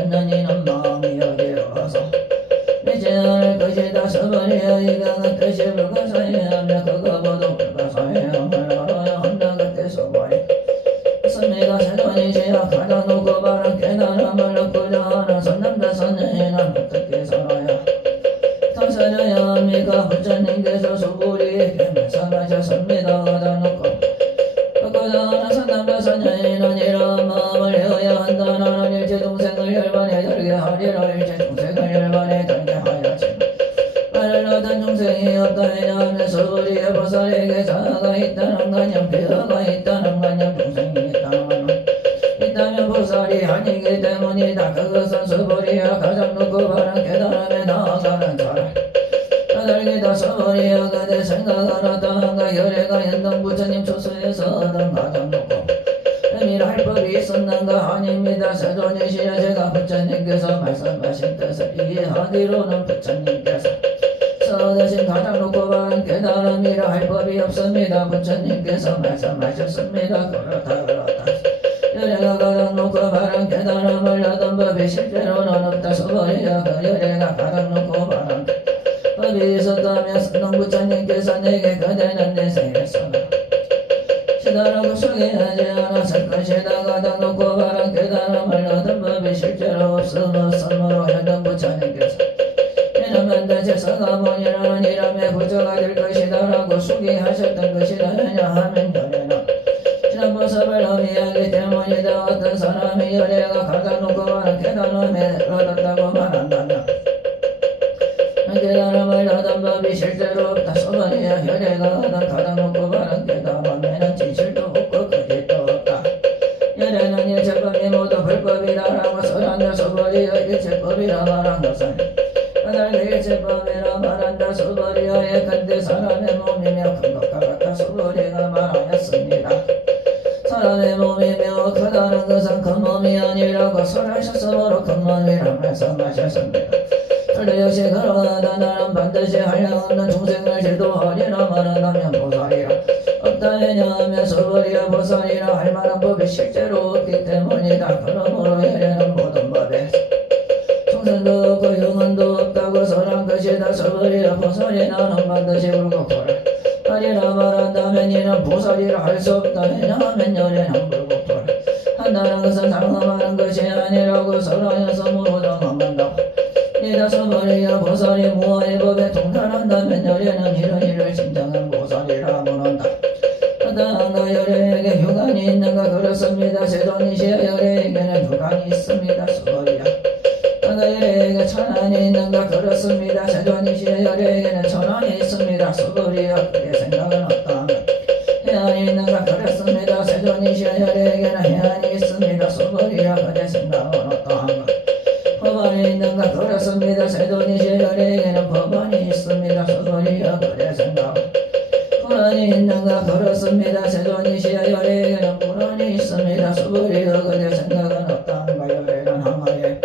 너니는 마음이 어디어서 믿지 않을 것이다. 서버리여 이강은 뜻이 불가사의하며 그거 모두 불가사의함을 알아야 한다. 그때 서버리 씁니다. 세존이시여 가다 놓고 바른 깨달음을 얻고자 하는 선남자 선녀이는 어떻게 살아야 터서져야 합니까? 부처님께서 수부리에게 말씀하셨습니다. 가다 놓고 얻고자 하는 선남자 선녀이는 이러한 마음을 해야 한다. 나는 일체 동생을 열반에 달게 하리라. 일체 동생을 열반에 달게 하야지 말을 얻은 중생이 없다. 왜냐하면 수부리에 보살에게 자아가 있다는 관념, 폐하가 있다는 관념, 중생이 있다면 보살이 아니기 때문이다. 그것은 수부리야 가장 높고 바른 깨달음에 나아가는 사람 까닭이다. 수부리야 그대 생각은 어떠한가. 열애가 연등 부처님 초소에서 얻은 가장 높고 의미를 할 법이 있었는가. 아닙니다. 세존이시여 제가 부처님께서 말씀하신 뜻을 이해하기로는 부처님께서 얻으신 가장 높고 바른 깨달음이라 할 법이 없습니다. 부처님께서 말씀하셨습니다. 그렇다 열애가 가장 높고 바른 깨달음을 얻은 법이 실제로는 없다. 서버리야 그 열애가 가장 높고 바른 법이 있었다면 성령 부처님께서 내게 그대는 내 생에서는 시다라고 소개하지 않았을 것이다. 가장 높고 바른 깨달음을 얻은 법이 실제로 없음으로 현등 부처님께서 이러면 대체 서가모니라는 이름의 부처가 될 것이다 라고 소개하셨던 것이다. 왜냐하면 열애는 지난보섭을 의미하기 때문이다. 어떤 사람이 열애가 가장 높고 바른 깨달음을 얻었다고 말한다면 깨달음을 얻은 법이 실제로 없다. 서버리야 열애가 얻은 가장 높고 바른 깨달음에는 진실도 없고 거짓도 없다. 열애는 일체법이 모두 불법이다라고 설한다. 서버리야 일체법이라 말한 것은 까닭 일체법이라 말한다. 서버리야의 근데 사람의 몸이며 큰 것과 같다. 서버리가 말하였습니다. 사람의 몸이 매우 크다는 것은 큰 몸이 아니라고 설하셨으므로 큰 몸이라 말씀하셨습니다. 그런데 역시 그러하다. 나는 반드시 한량없는 중생을 제도하리라 말한다면 보살이라 없다. 왜냐하면 서버리야 보살이라 할 만한 법이 실제로 없기 때문이다. 그러므로 열애는 모든 법에 중생도 없고 영혼도 없다고 설한 것이다. 서버리야 보살이 나는 반드시 불국토를 하리라 말한다면 이는 보살이라 할 수 없다. 왜냐하면 열애는 불국토를 한다는 것은 장엄하는 것이 아니라고 설하였으므로 장엄한다. 이다. 서버리야 보살이 무아의 법에 통달한다면 열애는 이런 일을 진정한 보살이라 부른다. 어떠한가. 열애에게 휴관이 있는가. 그렇습니다. 세존이시여 열애에게는 휴관이 있습니다. 서버리야 열애에게 천안이 있는가. 그렇습니다. 세존이시여 열애에게는 천안이 있습니다. 서버리야 그의 생각은 어떠한가. 해안이 있는가. 그렇습니다. 세존이시여 열애에게는 해안이 있습니다. 서버리야 그의 생각은 어떠한가. 법안이 있는가. 그렇습니다. 세존이시여 열애에게는 법안이 있습니다. 서버리야 그의 생각은 불안이 있는가. 그렇습니다. 세존이시여 열애에게는 불안이 있습니다. 서버리야 그의 생각은 어떠한가. 열애는 항아에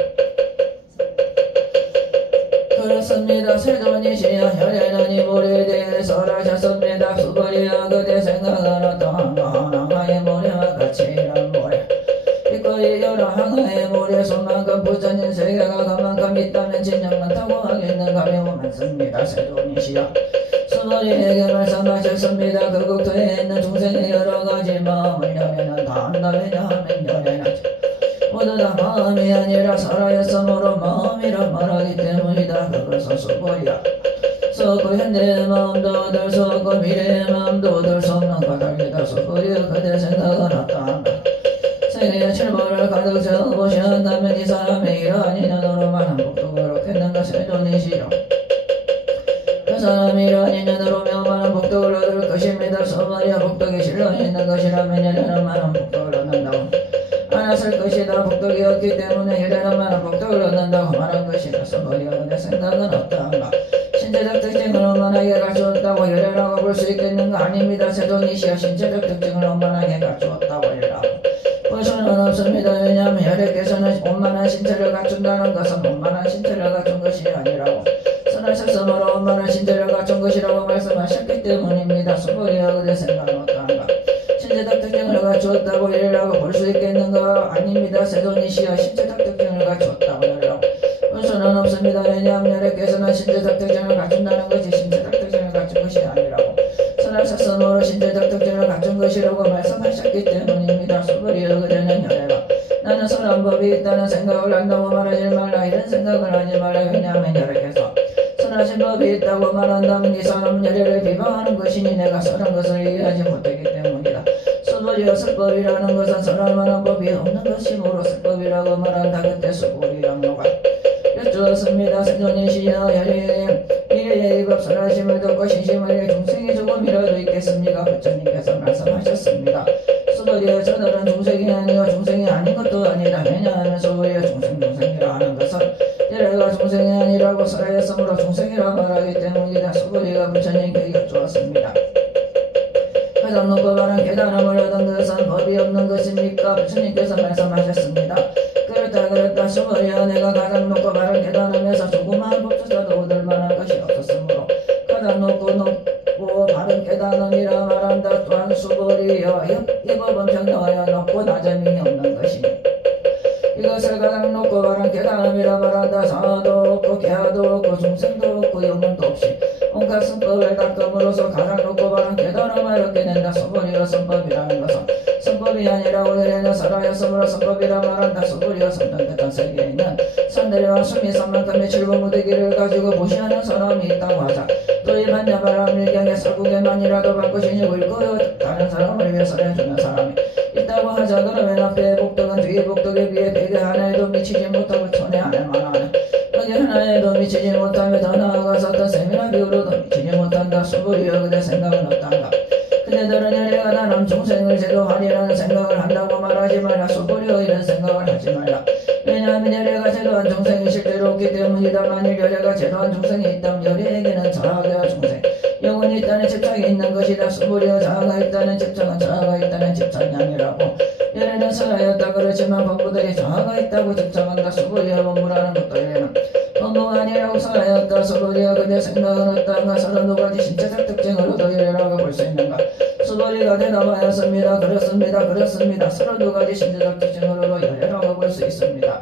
그렇습니다. 세존이시여 열애는 이 모래에 대해서 설하셨습니다. 서버리야 그대 생각은 어떠한가. 하나의 모래와 같이 이런 모래 이거의 여러 항아의 모래 수만큼 부처님 세계가 그만큼 있다면 진정 많다고 하겠는가. 매우 많습니다. 세존이시여 서버리에게 말씀하셨습니다. 그 국토에 있는 중생의 여러 가지 마음을 열애는 다 한다. 왜냐하면 열애는 모두 다 마음이 아니라 살아있으므로 마음이라 말하기 때문이다. 그것은 서버리야 썩고 현대의 마음도 얻을 수 없고 미래의 마음도 얻을 수 없는 까닭이다. 서버리야 그대 생각은 어떠한가. 세계의 출보를 가득 채워보셔야 한다면 이 사람의 이러한 인연으로만 한복도 그렇겠는가. 세존이시여 그 사람이 이러한 인연으로 매우 많은 복덕을 얻을 것입니다. 서버리야 복덕이 실려있는 것이라면 열애는 많은 복덕을 얻는다고 알았을 것이다. 복덕이 없기 때문에 열애는 많은 복덕을 얻는다고 말한 것이다. 서버리야 내 생각은 어떠한가. 신체적 특징을 원만하게 갖추었다고 열애라고 볼 수 있겠는가. 아닙니다. 세존이시여 신체적 특징을 원만하게 갖추었다고 열애라고 볼 수는 없습니다. 왜냐하면 열애께서는 원만한 신체를 갖춘다는 것은 원만한 신체를 갖춘 것이 아니라고 선하셨으므로 원만한 신체를 갖춘 것이라고 말씀하셨기 때문입니다. 서버리야 그대 생각은 어떠한가. 신체적 특징을 갖추었다고 열애라고 볼 수 있겠는가. 아닙니다. 세존이시여 신체적 특징을 열애가 줬다고 하더라고. 수는 없습니다. 왜냐하면 열애께서는 신체적 특징을 갖춘다는 것이 신체적 특징을 갖춘 것이 아니라고. 선할 스스로 신체적 특징을 갖춘 것이라고 말씀하셨기 때문입니다. 수불이여 그대는 열애가 나는 선한 법이 있다는 생각을 한다고 말하지 말라. 이런 생각을 하지 말라. 왜냐하면 열애께서 선하신 법이 있다고 말한다면 이 사람은 열애를 비방하는 것이니 내가 선한 것을 이해하지 못하기 때문이다. 수불이여 설법이라는 것은 선할 만한 법이 없는 것이므로 설법이라고 말한다. 그때 수불이랍니다. 여쭈었습니다. 세존이시여 열애님 이래의 이법 선하심을 듣고 신심을 중생이 조금이라도 있겠습니까? 부처님께서 말씀하셨습니다. 수불이여 저들은 중생이 아니요 중생이 아닌 것도 아니다. 왜냐하면 수불이여 중생이라 하는 것은 열애가 중생이 아니라고 설하였으므로 중생이라 말하기 때문이다. 수불이가 부처님께 여쭈었습니다. 가장 높고 바른 깨달음을 얻은 것은 법이 없는 것입니까? 부처님께서 말씀하셨습니다. 그렇다 수불이여 내가 가장 높고 바른 깨달음에서 조그마한 법조차도 얻을 만한 것이 없었으므로 가장 높고 바른 깨달음이라 말한다. 또한 수불이여 이 법은 평등하여 높고 낮음이 없는 것이니 이것을 가장 높고 바른 깨달음이라 말한다. 사도 없고 개하도 없고 중생도 없고 영혼도 없이 온갖 선법을 닦음으로써 가장 높고 바른 깨달음을 얻게 된다. 수불이여 선법이라는 것은 선법이 아니라고 열애는 설하였으므로 선법이라 말한다. 수불이여 선정됐던 세계에 있는 산들이와 숨이 산만큼의 칠부 무더기를 가지고 무시하는 사람이 있다고 하자. 또 이 반야바람 일경의 사국에만이라도 바꾸시니 울고요 다른 사람을 위해서 해주는 사람이 있다고 하자. 그러면 앞에 복덕은 뒤에 복덕에 비해 베개 하나에도 미치지 못하고 천에 안에 만하는 여기 하나에도 미치지 못하며 더 나아가서 어떤 세밀한 비유로도 미치지 못한다. 수불이여 그대 생각은 어떤가? 그대들은 열애가 나는 중생을 제도하리라는 생각을 한다고 말하지 말라. 수불이여 이런 생각을 하지 말라. 왜냐하면 열애가 제도한 중생이 실제로 없기 때문이다. 만일 열애가 제도한 중생이 있다면 열애에게는 자아가 중생 영혼이 있다는 집착이 있는 것이다. 수불이여 자아가 있다는 집착은 자아가 있다는 집착이 아니라고. 열애는 설하였다. 그렇지만 법부들이 자아가 있다고 집착한다. 수불이여 법무라는 것도 열애는 법무가 아니라고 설하였다. 수불이여 그대 생각은 어떤가? 32가지 신체적 특징으로도 열애라고 볼 수 있는가? 수불이가 대답하였습니다. 그렇습니다. 32가지 신체적 특징으로도 열애라고 볼 수 있습니다.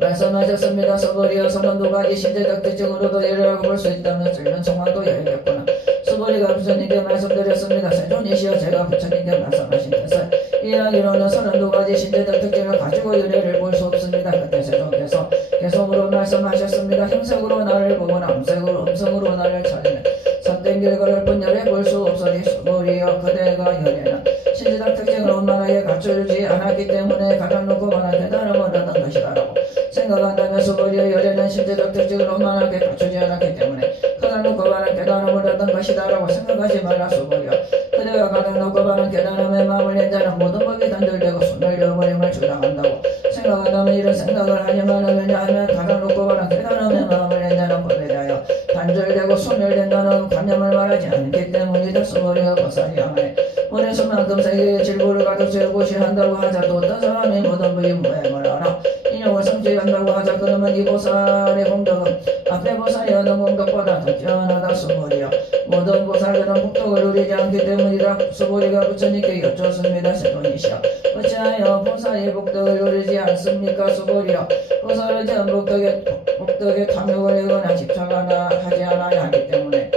말씀하셨습니다. 수불이여 32가지 신체적 특징으로도 열애라고 볼 수 있다면 이런 정황도 열애겠구나. 수불이가 부처님께 말씀드렸습니다. 세존이시여 제가 부처님께 말씀하신 것을 이야기로는 32가지 신체적 특징을 가지고 열애를 볼 수 없습니다. 그때 세존께서 계속으로 말씀하셨습니다. 형색으로 나를 보거나 음성으로 나를 찾으면 삿된 결과를 뿐 열애 볼 수 없으니 수불이여 그대가 열애는 신체적 특징을 원만하게 갖춰주지 않았기 때문에 가장 높고 바른 깨달음을 얻은 것이라고 생각한다면 수불이여 열애는 신체적 특징을 원만하게 갖추지 않았기 때문에 가장 높고 바른 깨달음을 얻은 것이다라고 생각하지 말라. 수불이여 그대가 가장 높고 바른 깨달음에 마음을 낸 자는 모든 법이 단절되고 소멸되어버림을 주장한다고 생각한다면 이런 생각을 하지만 왜냐하면 가장 높고 바른 깨달음에 마음을 낸 자는 법에 대하여 단절되고 소멸된다는 관념을 말하지 않기 때문이다. 수불이여 보살이 하네 오랜 수만큼 세계의 질부를 가득 채우고시 한다고 하자도 어떤 사람이 모든 법이 모양을 알아 인용을 성취한다고 하자. 그러면 이 보살의 공덕은 앞에 보살이 얻은 공덕보다 더 뛰어나다. 수불이여 모든 보살들은 복덕을 누리지 않기 때문이다. 수불이가 부처님께 여쭙습니다. 세존이시여 어찌하여 보살이 복덕을 누리지 않습니까? 수불이여 보살은 전 복덕에 탐욕을 하거나 집착하나 하지 않아야 하기 때문에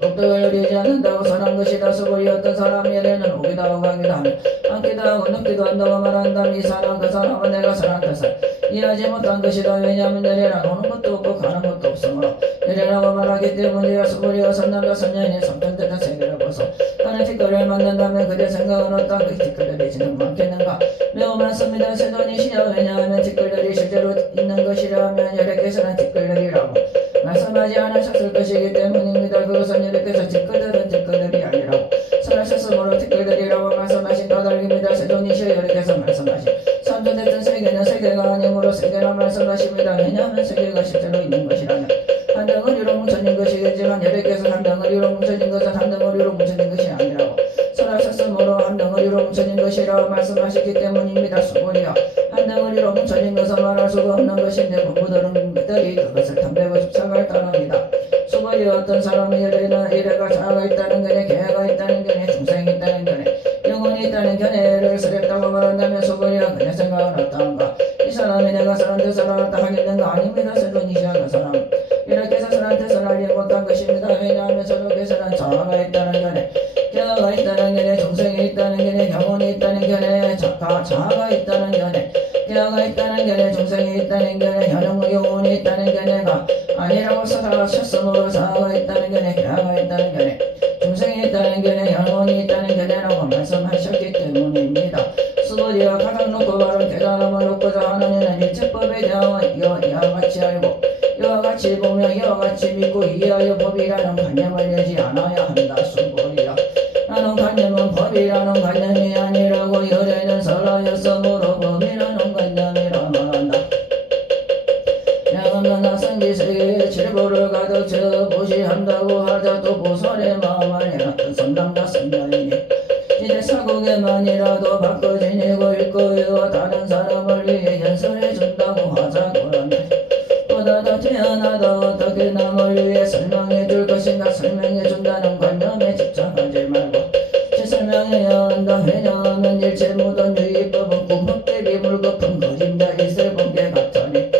복덕을 누리지 않는다고 선한 것이다. 수불이여 어떤 사람이 열애는 오기도 하고 가기도 하며 앉기도 하고 눕기도 한다고 말한다면 이 사람 그 사람은 내가 선한 것을 이해하지 못한 것이다. 왜냐하면 열애란 오는 것도 없고 가는 것도 없으므로 열애라고 말하기 때문이야. 수불이여 선남자 선녀인이 선천되는 세계를 보소 하는 티끌을 만든다면 그대 생각은 어떤 그 티끌들이 지는 많겠는가? 매우 많습니다. 세존이시여 왜냐하면 티끌들이 실제로 있는 것이라면 열애께서는 티끌들이라고 말씀하지 않으셨을 것이기 때문입니다. 그것은 열애께서 티끌들은 티끌들이 아니라고 설하셨으므로 티끌들이라고 말씀하신 까닭입니다. 세존이시여 열애께서 말씀하신 선천됐던 세계는 세계가 아니므로 세계라 말씀하십니다. 왜냐하면 세계가 실제로 있는 것이라면 한 덩어리로 뭉쳐진 것이겠지만 열애께서 한 덩어리로 뭉쳐진 것은 한 덩어리로 뭉쳐진 것이 아니라고 설하셨으므로 한 덩어리로 뭉쳐진 것이라고 말씀하셨기 때문입니다. 수불이여 한 덩어리로 뭉쳐진 것은 말할 수가 없는 것인데 부부들이 그것을 탐내고 집착할 따름이다. 수불이여 어떤 사람이 열애가 자아가 있다는 견해 개가 있다는 견해 중생이 있다는 견해 영혼이 있다는 견해를 쓰렸다고 말한다면 수불이여 그의 생각은 어떠한가? 감히 내가 사람한테 살아왔다 하겠는가? 아닙니다. 세존이시야 그 사람. 이렇게 사람한테 살아리지 못한 것입니다. 왜냐하면 저쪽에서는 자아가 있다는 견해, 자아가 있다는 견해, 중생이 있다는 견해, 영혼이 있다는 견해, 자아가 있다는 견해, 자아가 있다는 견해, 중생이 있다는 견해, 영혼이 있다는 견해가 아니라고 살아셨으므로 자아가 있다는 견해, 자아가 있다는 견해, 중생이 있다는 견해, 영혼이 있다는 견해라고 말씀하셨기 때문입니다. 수도지가 가장 높고 바른 깨달음을 얻고자 하는 이는 일체법에 대하여 이와 같이 알고 이와 같이 보며 이와 같이 믿고 이하여 법이라는 관념을 내지 않아야 한다. 수고리라. 나는 관념은 법이라는 관념이 아니라고 열에는 설하였으므로 법이라는 관념이라 말한다. 양하면 나성기 세계에 칠보를 가득 채워 보시한다고 하자 또 보살의 마음을 해놨던 선남자 선자이니 이제 사국에만이라도 바꿔 지내고 있고 다른 사람을 위해 연설해준다고 하자고라면 보다 더 태어나다 어떻게 남을 위해 설명해줄 것인가 설명해준다는 관념에 집착하지 말고 제 설명해야 한다. 왜냐하면 일체 모든 유의법은 꿈헛대비 물거품 거짓자 있을 본게 같으니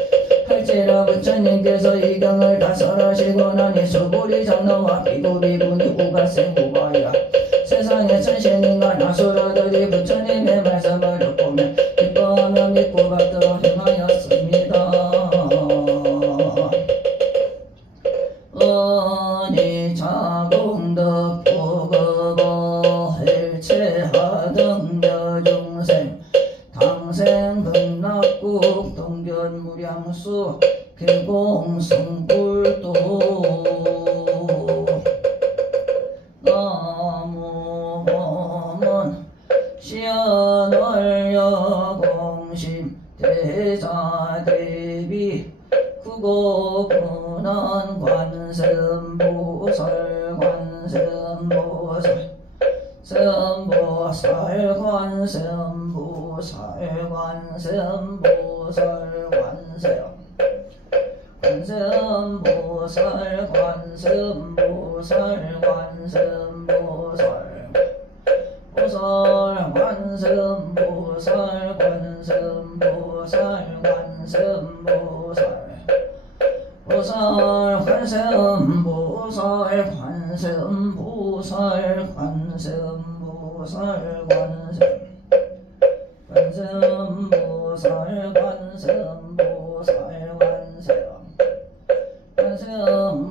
할지라 부처님께서 이 경을 다 설하시고 나니 수구리 장로와 비구비구니 우가생 우가이라 세상에 천신인간 아수라들이 부처님의 말씀을 듣고면 기뻐하며 믿고 받도록 행하였습니다. 자공덕 보거버 일체하등여 중생 당생 극락국 동견무량수 개공성불도 나무범은 시연월여공심 대자대비 구고분한 관세음보살 관세음보살 세음보살 관세음보살 관세음보살 관세음 관세음보살 관세음보살 관세음보살 보살 관세음보살 관세음보살 관세음보살 보살 관세음보살 관세음보살 관세음보살 관세음보살 관세음보살 관세음보살 관세음보살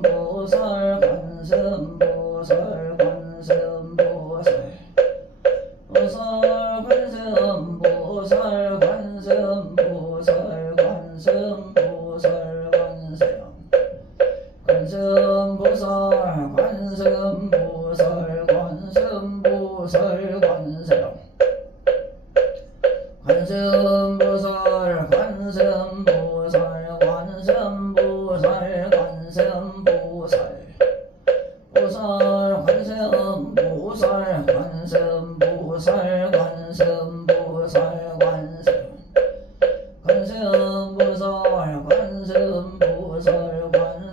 관세음보살 보살 관세음보살 관세음보살 관세음보살 관세음보살 관세음보살 관세음보살 관세음 관세음보살 관세음보살 관세음보살 관세음보살 보살 관세음보살 관세음보살 관세음보살 관세음 관세음보살 관세음보살 관세음보살 관세음보살 보살 관세음보살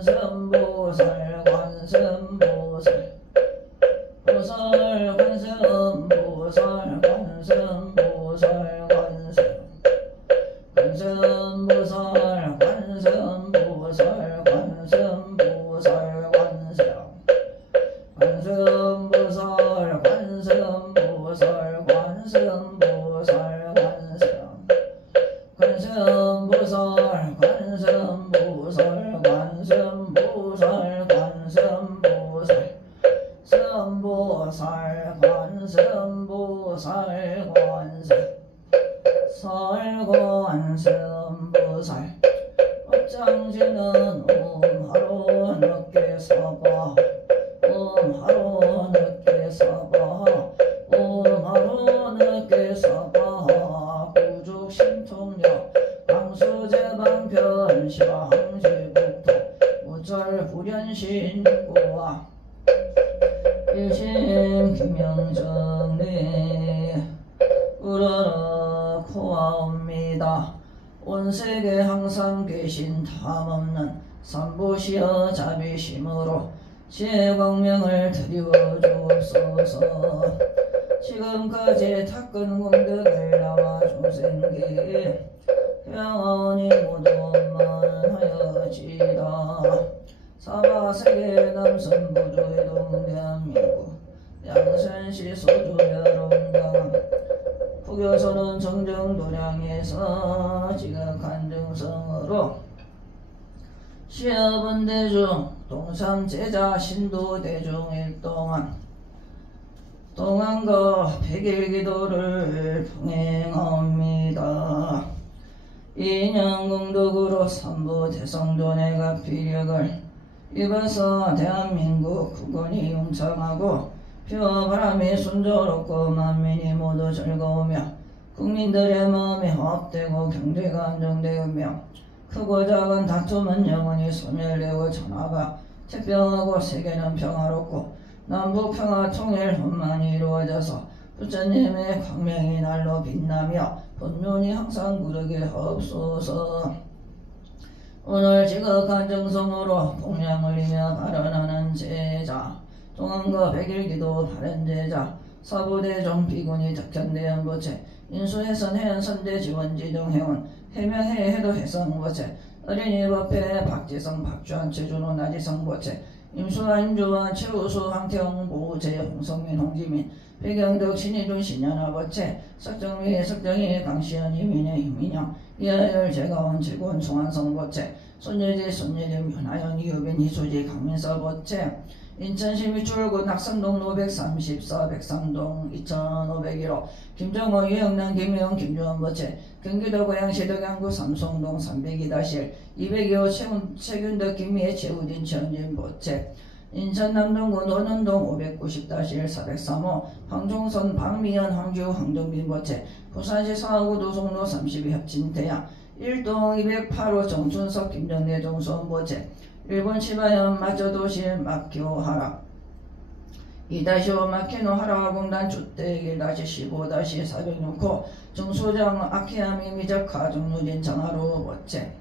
관세음보살 관세음 관세음보살 관세음보살 관세음보살 관세음 관세음보살 관세음보살 관세음보살 관세음 관세음보살 관세음보살 관세음보살 관세음보살 세음보살 관세음보살 관세 살관세음보살 업장지는 하루 늦게 사바 하루 늦게 사바 하루 늦게 사바 구죽신통력 강수제방편시와 항시국토 우절불연신고와 일심 김영정리 우러러 코아옵니다. 온 세계 항상 계신 탐없는 삼보시어 자비심으로 지혜광명을 드리워 주옵소서. 지금까지 탁근 공덕을 나와 중생기 평안이 모두 만하여지다. 사바세계 남선부주의동 대한민국 양산시 소주여롱당 부교서는 정정도량에서 지극한 증성으로 시업은대중 동삼제자 신도대중 일동안 동안거 백일기도를 통행합니다. 인연공덕으로 삼부대성존의 필력을 입어서 대한민국 국군이 융창하고 피와 바람이 순조롭고 만민이 모두 즐거우며 국민들의 마음이 화합되고 경제가 안정되며 크고 작은 다툼은 영원히 소멸되고 전화가 태평하고 세계는 평화롭고 남북 평화 통일 혼만이 이루어져서 부처님의 광명이 날로 빛나며 본륜이 항상 구르게 하옵소서. 오늘 지극한 정성으로 공양을 이며 발언하는 제자 동안과 백일기도 바른제자 사부대종 비군이 덕현대연 보채 인수해선 해연 선대 지원지정 해원 해명해 해도 해성 보채 어린이 법회 박지성 박주한 최준호 나지성 보채 임수아 임주환 최우수 황태영 보우재 홍성민 홍지민 배경덕 신희준 신현아 보채 석정미 석정희 강시현 이민혜 이민영 이하열 재가원 질곤 송한성 보채 손예지 손예림 윤하연 이유빈 이수지 강민서 보채 인천시 미출구 낙선동 534 백삼동 2501호 김정호 유영란 김혜영 김주원 보채 경기도 고양시 덕양구 삼성동 302-1 202호 최균덕 김미애 최우진 최은진 보채 인천 남동구 논현동 590-1 403호 황종선 박미연 황주 황정빈 보채 부산시 서하구 도송로 32 협진대야 1동 208호 정춘석 김정래 정수원 보채 일본 시바현 마저도시 마키오하라 2-5 마키노하라 공단 주택 1-15-406호 정수장 아키야미 미자카 정루진 정하루 보채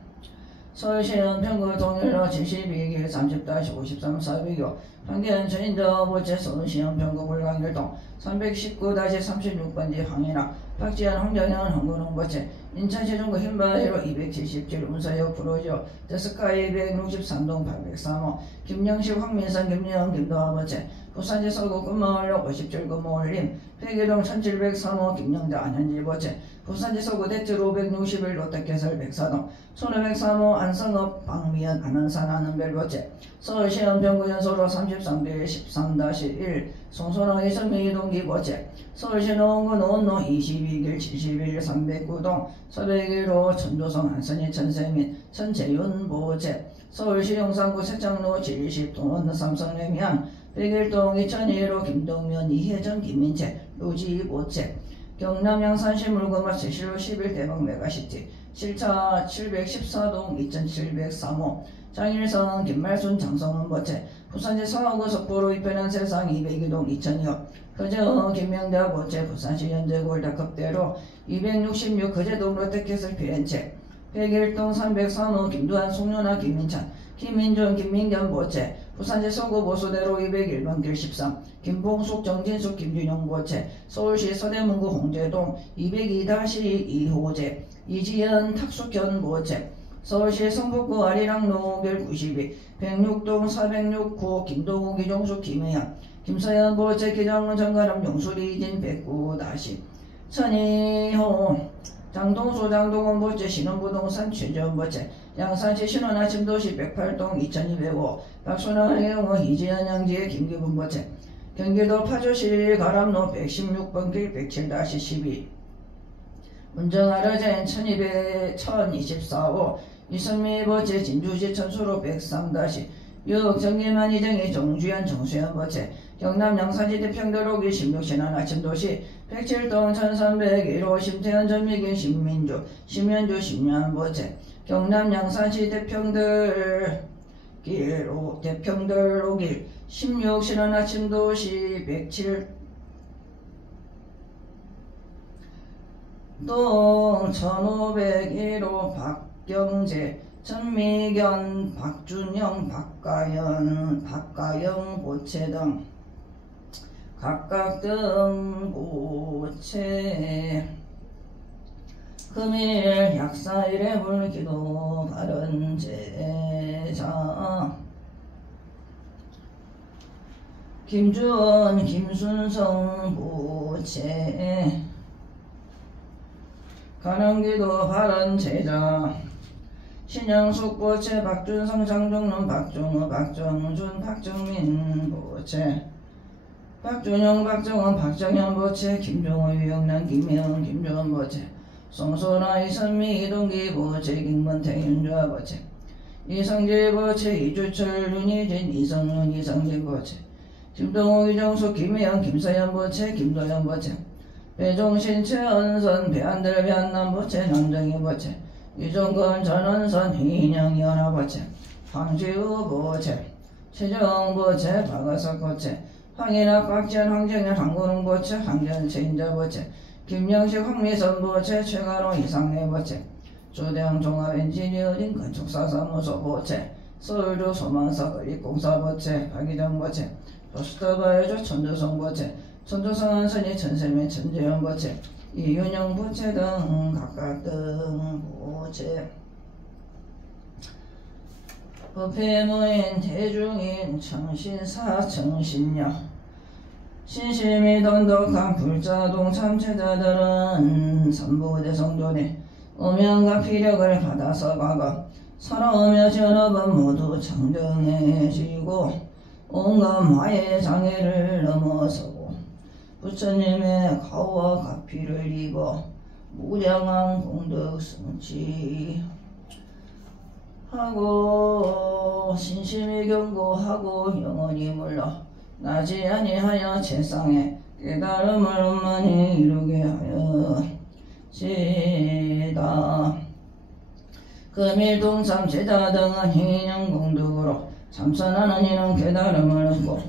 서울시 연평구 동일로 72길 30-53 402호 황계현 전인저 보채 서울시 연평구 불광일동 319-36번지 황인아 박지현 황정현 황건홍 보채 인천시 중구 흰바위로 277 운서역 프로지오 데스카이 263동 803호 김영식 황민선 김예원 김도하 보채 부산시 서구 금마을로 57 금마을림 회계동 1703호 김영자 안현지 보채 부산시 서구 대출 561 롯데캐슬 104동 1503호 안성읍 박미연 안원산 안은별 보채 서울시 연평구 연소로 33대 13-1 송소랑 이선미 동기 보채 서울시 노원구 노원로 22길 71 309동 서백일호 천조성 한선희 천세민 천재윤 보채 서울시 용산구 세창로 70동원 삼성레미안 백일동 2001호 김동면 이혜정 김민채 루지 보채 경남 양산시 물건마 제실로 11 대박 메가시티 실차 714동 2703호 장일성 김말순 장성원 보채 부산시 서하구 석포로 이편한 세상 202동 2002호 거제어 김명자 보채 부산시 현재골 다급대로 266 거제동 롯데캐슬 피렌체 101동 303호 김두한 송년아 김민찬 김민준 김민겸 보채 부산시 서구 보수대로 201번 길 13 김봉숙 정진숙 김준영 보채 서울시 서대문구 홍제동 202-2호제 이지연 탁숙현 보채 서울시 성북구 아리랑로 길 92 106동 406호 김동욱 이종숙 김혜연 김서연 보채 기장문 정가람 용수리 이진 109-10 천이호 장동수 장동원 보채 신원부동산 최지원 보채 양산시 신원아침도시 108동 2205 박순환 해영호 이지연 양지의 김기분 보채 경기도 파주시 가람로 116번 길 107-12 운정아르젠 1024호 이선미 보채 진주시 천수로 103-6 정기만 이정희 정주현 정수현 보채 경남 양산시 대평도로 16신안 아침도시 107동 1301호 심태현 전미긴 신민주 심현주 심유한 보채 경남 양산시 대평들 16신안 아침도시 107동 1501호 박경재 전미견 박준영 박가영 보채 등 각각 등 보채 금일 약사일에 불기도 바른 제자 김주원 김순성 부채 가랑기도 바른 제자 신영숙 부채 박준성 장종론 박종우 박정준 박정민 부채 박준영 박정원 박정현 부채 김종호 유영란 김혜원 김주원 부채 송소나 이선미 이동기 부채 김문태 윤주아 부채 이성재 부채 이주철 윤희진 이성윤 이성진 부채 김동욱 이정숙 김혜영 김서연 부채 김도현 부채 배종신 최은선 배한들 배한남 부채 남정희 부채 이종건 전원선 이인영 이현아 부채 황지우 부채 최정 부채 박아석 부채 황인학 박지현 황정현 황구릉 부채 황전 최인자 부채 김영식 황미선 부채 최가로 이상래 부채 조대영 종합엔지니어링 건축사사무소 부채 서울주 소망사 건립공사 부채 박희정 부채 포스터바이오주 천조성 부채 천조성 한선이 천세민 천재현 부채 이윤영 부채 등 각각 등 부채 법회무인 대중인 청신사 청신녀 신심이 돈독한 불자동 참체자들은 삼부대 성전에 음양과 피력을 받아서 가가 살아오며 전업은 모두 청정해지고 온갖 마의 장애를 넘어서고 부처님의 가오와 가피를 입어 무량한 공덕 성취하고 신심이 경고하고 영원히 물러 나지 아니하여 세상에 깨달음을 원만히 이루게 하여 지다. 금일동참 제자 등은 행인형 공덕으로 참선하는 이는 깨달음을 얻고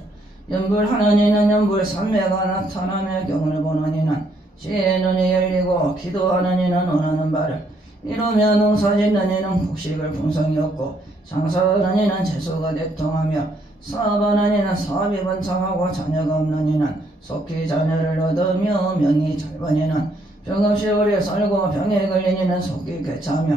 연불하는 이는 연불 삼매가 나타나며 경을 보는 이는 지혜의 눈이 열리고 기도하는 이는 원하는 바를 이루며 농사짓는 이는 곡식을 풍성히 얻고 장사하는 이는 재수가 대통하며 사업하는 이는 사업이 번창하고 자녀가 없는 이는 속히 자녀를 얻으며 명이 짧은 이는 병없이 오래 살고 병에 걸린 이는 속히 쾌차하며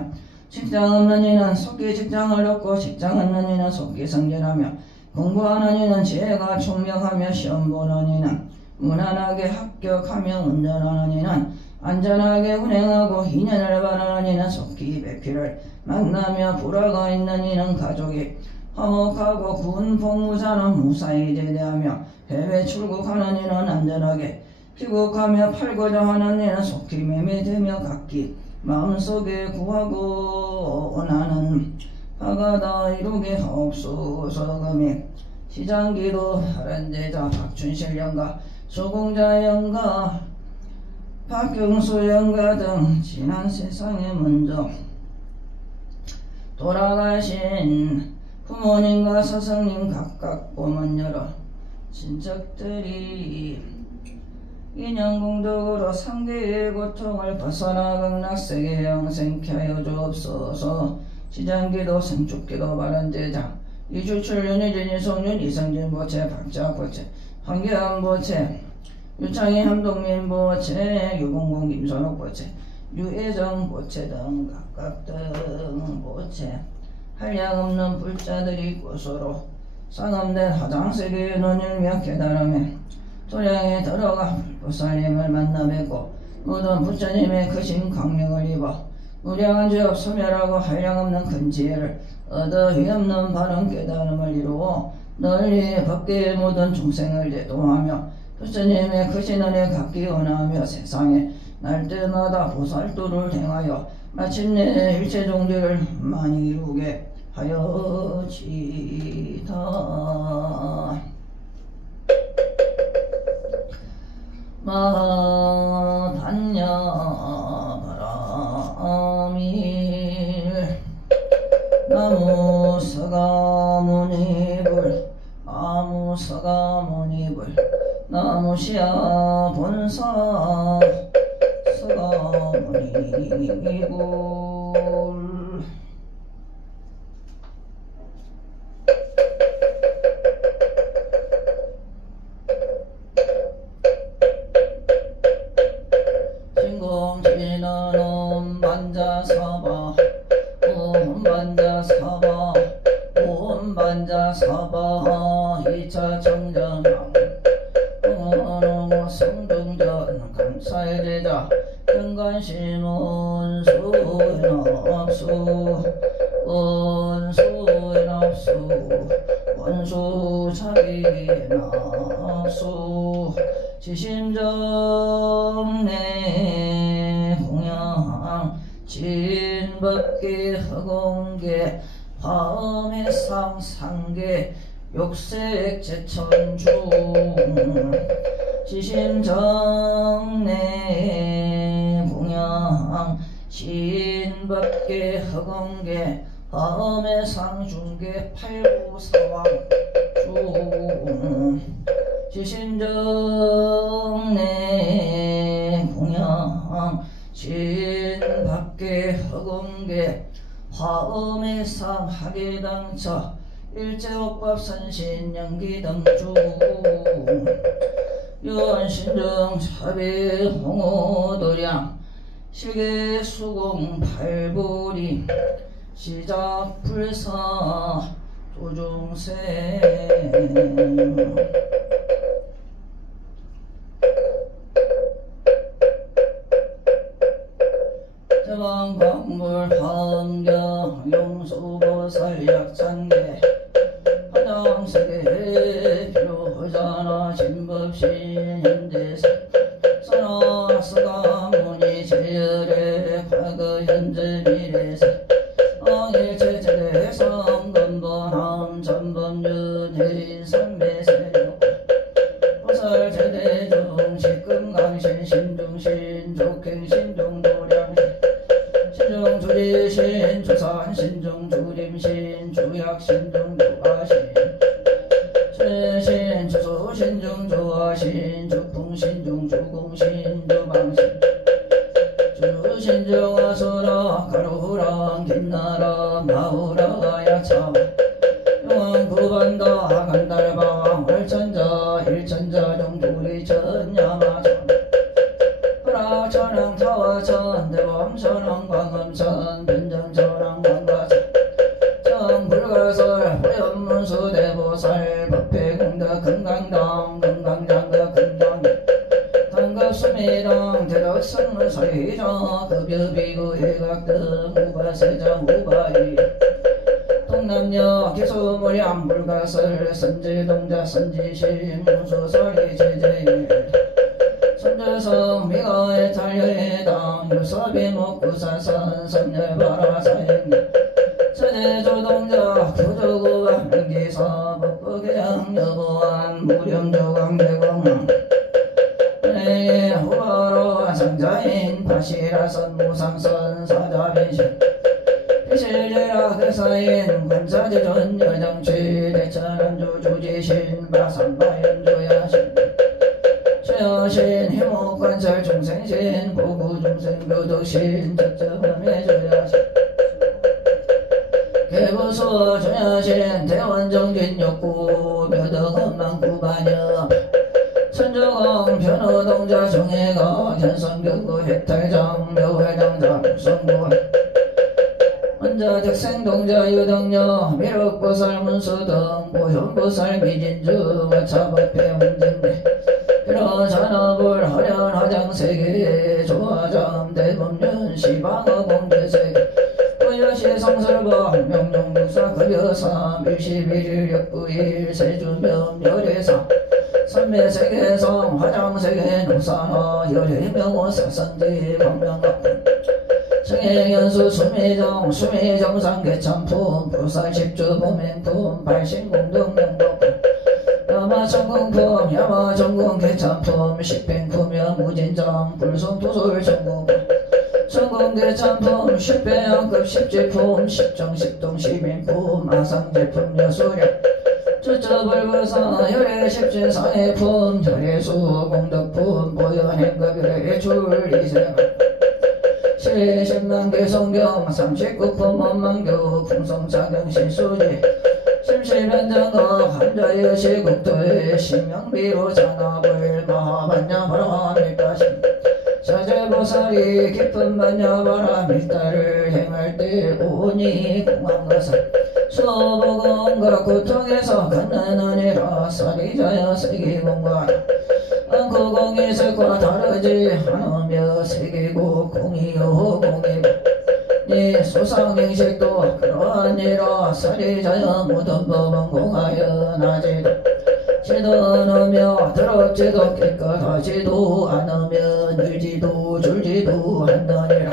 직장 없는 이는 속히 직장을 얻고 직장 없는 이는 속히 성전하며 공부하는 이는 지혜가 총명하며 시험 보는 이는 무난하게 합격하며 운전하는 이는 안전하게 운행하고 인연을 바라는 이는 속히 배필을 만나며 불화가 있는 이는 가족이 화목하고 군 복무자는 무사히 제대하며 해외 출국하는 이는 안전하게 귀국하며 팔고자 하는 이는 속히 매매되며 각기 마음속에 구하고 원하는 바가 다 이루게 하옵소서. 금이 시장기도 바른제자 박춘실 영가 소공자 영가 박경수 영가 등 지난 세상에 먼저 돌아가신 부모님과 스승님 각각 꼬문 여러 친척들이 인연공덕으로 상대의 고통을 벗어나 극락세계 영생케 하여 주옵소서. 시장기도 생축기도 바른제자 이주철 윤희진 이성윤 이성진 보채 박자 보채 황교안 보채 유창희 함동민 보채 유봉공 김선옥 보채 유혜정 보채 등 각각 등 보채 한량없는 불자들이 고소로 상암된 화장세계의 논일며 깨달음에 도량에 들어가 불보살님을 만나 뵙고 모든 부처님의 크신 강령을 입어 무량한 죄업 소멸하고 한량없는 큰 지혜를 얻어 위없는 바른 깨달음을 이루어 널리 법계의 모든 중생을 대도하며 부처님의 크신 은혜 갚기 원하며 세상에 날때마다 보살도를 행하여 마침내 일체 종교를 많이 이루게 하여지다. 마단냐 바라밀 나무 서가모니불 나무 서가모니불 나무 시야 본사 서가모니불 진공지는 반자 사바 오반자 사바 이차 정정왕 너무 성등전 감사의 제자 현관심은 수인업수 원수인업수 원수 자기납수 지심정내 공양 진법계 허공계 화음의 상상계 욕색 제천중 지심정내 공양 진법계 허공계 화음의 상중계 팔구사왕 중 지심정내 공양 진법계 허공계 화음의 상하계당처 일제옥밥 선신연기등중 유언신정 차비 홍오도량 실계수공 팔보리 시작불사 도중생 제방광물 환경 용수보살 약찬계 화장세계 필요하잖아 진법신 현대사 선화스가문이 제열의 과거 현재 미래사 일체제대 성건번함 전범윤회인 삼매세력 보살제대중 식금강신 신중신 족행신중도량신 신중주리신 주산 신중주림신 주약신중주가신 신신 주수신중주화신 주풍신중주공신 주방신 주신중화수라 가루랑 긴나라 마우라 야참 영원구반다 간달방 월천자 일천자 정도리 천야마천 불화천왕 타화천 대범천왕 광음천 변정천왕 광과천 정불가설 호연문수 대보살 법회공덕 금강당 금강장덕 금강 당급수미당 대덕성문서리정 급여비구 해각등 우바세장 우바이 동남역 기수무량 불가설 선지동자 선지신 문수설이 제제일 선주성 미가의 탈려해당 유서비목구사선 선열바라사행 서제조동자 구조구와 명기사 법부계양 여보안 무령조광대광 은혜의 후바로 상자인 파시라선 무상선 사자빈신 비실제라 그사인 관사제전 여정취 대천안주 주지신 바상바연조야신 최여신 희목관설 중생신 보구중생 교덕신 적정함해줘야신 개부수 조야신 대원정진 욕구 묘덕엄만 구반여 천정왕 변호동자 정해가 견성경구 해탈장 묘회장장 성부 혼자 득생동자 유덕녀 미륵보살 문수등 보현보살 미진주 마차법회 혼전대 이런 산업을 하련 화장세계 조화장 대법륜 시방어 공대세계 부여시 성설방 명령육사 급여사 밀시비질 역부일 세주명 열애사 선매세계성 화장세계 노산화 열애명호 색선지 광명각군 성행연수 수미정 수미정상계참품 부살십주 범행품 발신공동명복품 야마전공품 야마전공계참품 식뱅품여 무진정 불송도솔 전공품 전공계참품 십배양급 십제품 십정십동 시민품 아상제품 여수령 주저불구사 열애십제상해품 열애수 공덕품 보현행급 열애출이세가 실십만개 성경 39품 원망교 풍성사경 실수지 심실변정거 한자의 시국도의 신명비로 잔압을 마하반야 바라밀가심 사제부 보살이 깊은 반야바라 밀다를 행할 때 오니 공한 것을 소복음과 고통에서 갓난아니라 사리자야 세계공과 않고 공이 색과 다르지 않으며 세계고 공이요 공이고 네 소상행식도 그러하니라 사리자야 모든 법은 공하여 나지도 지도하며 더럽지도 깨끗하지도 않으며 늘지도 줄지도 않느니라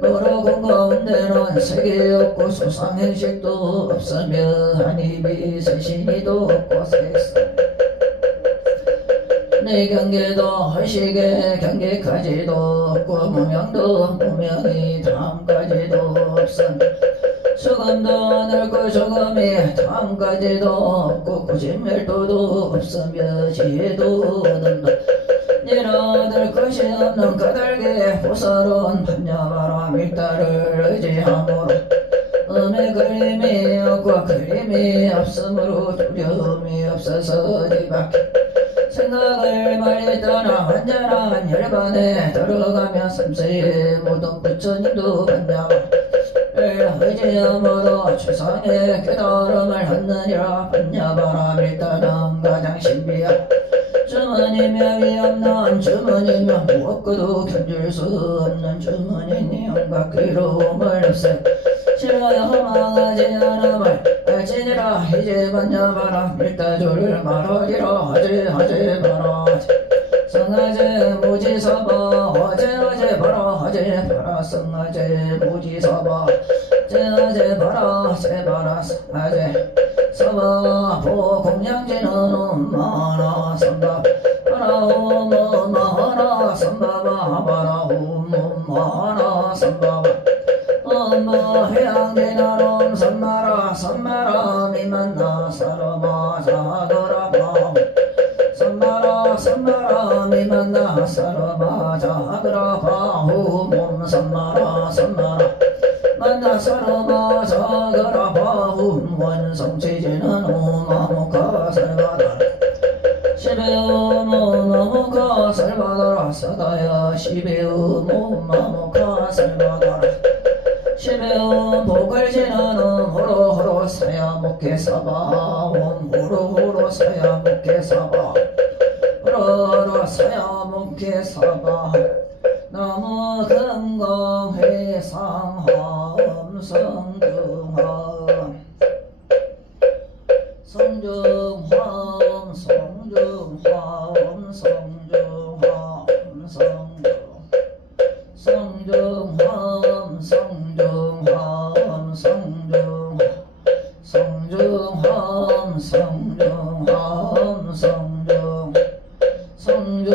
너로 공가운데는 색이 없고 소상행식도 없으며 한입이 세신이도 없고 색상 내 경계도 허식의 경계까지도 없고 무명도 무명이 다음까지도 없음 수금도 넓고 조금이 다음까지도 없고 구진멸도도 없으며 지혜도 얻음도 잃어들 것이 없는 까닭에 보살은 반야바라 밀다를 의지함으로 음의 그림이 없고 그림이 없으므로 두려움이 없어서 뒤바퀴 생각을 멀리 떠나 완전한 혈반에 들어가며 삼세의 모든 부처님도 반야바라 의지함으로 최상의 깨달음을 얻느니라 반야바라 밀다는 가장 신비야 주머니며 위없는 주머니며 무엇과도 견줄 수 없는 주머니니 온갖 괴로움을 없애 싫어야 허망하지 않음을 알지니라 이제 반야바라 밀다줄 말하리라 하지 마라 성하제 무지사바 하제 바라 하제 바라 성하제 무지사바 제하제 바라 세바라 하제 사바 보공양지는 엄마나 삼바 바라옴 엄마나 삼바바 바라옴 엄마나 삼바바 엄마 해양지는 삼마라 삼마라 미만나 사라마 자거라 삼마라 미만나 사라마 자거라 바후 몸 삼마라 만나 사라마 자거라 바후 원성체제는 오마모카 살바다라 시베오 모마모카 살바다라 사다야 시베오 모마모카 살바다라 시베오 보글지는 호로호로 사야목게 사바 호로호로 사야목게 사바 호로호로 사야목게 사바 나무 금강회 상함 성중함 성중함 성중함 성중함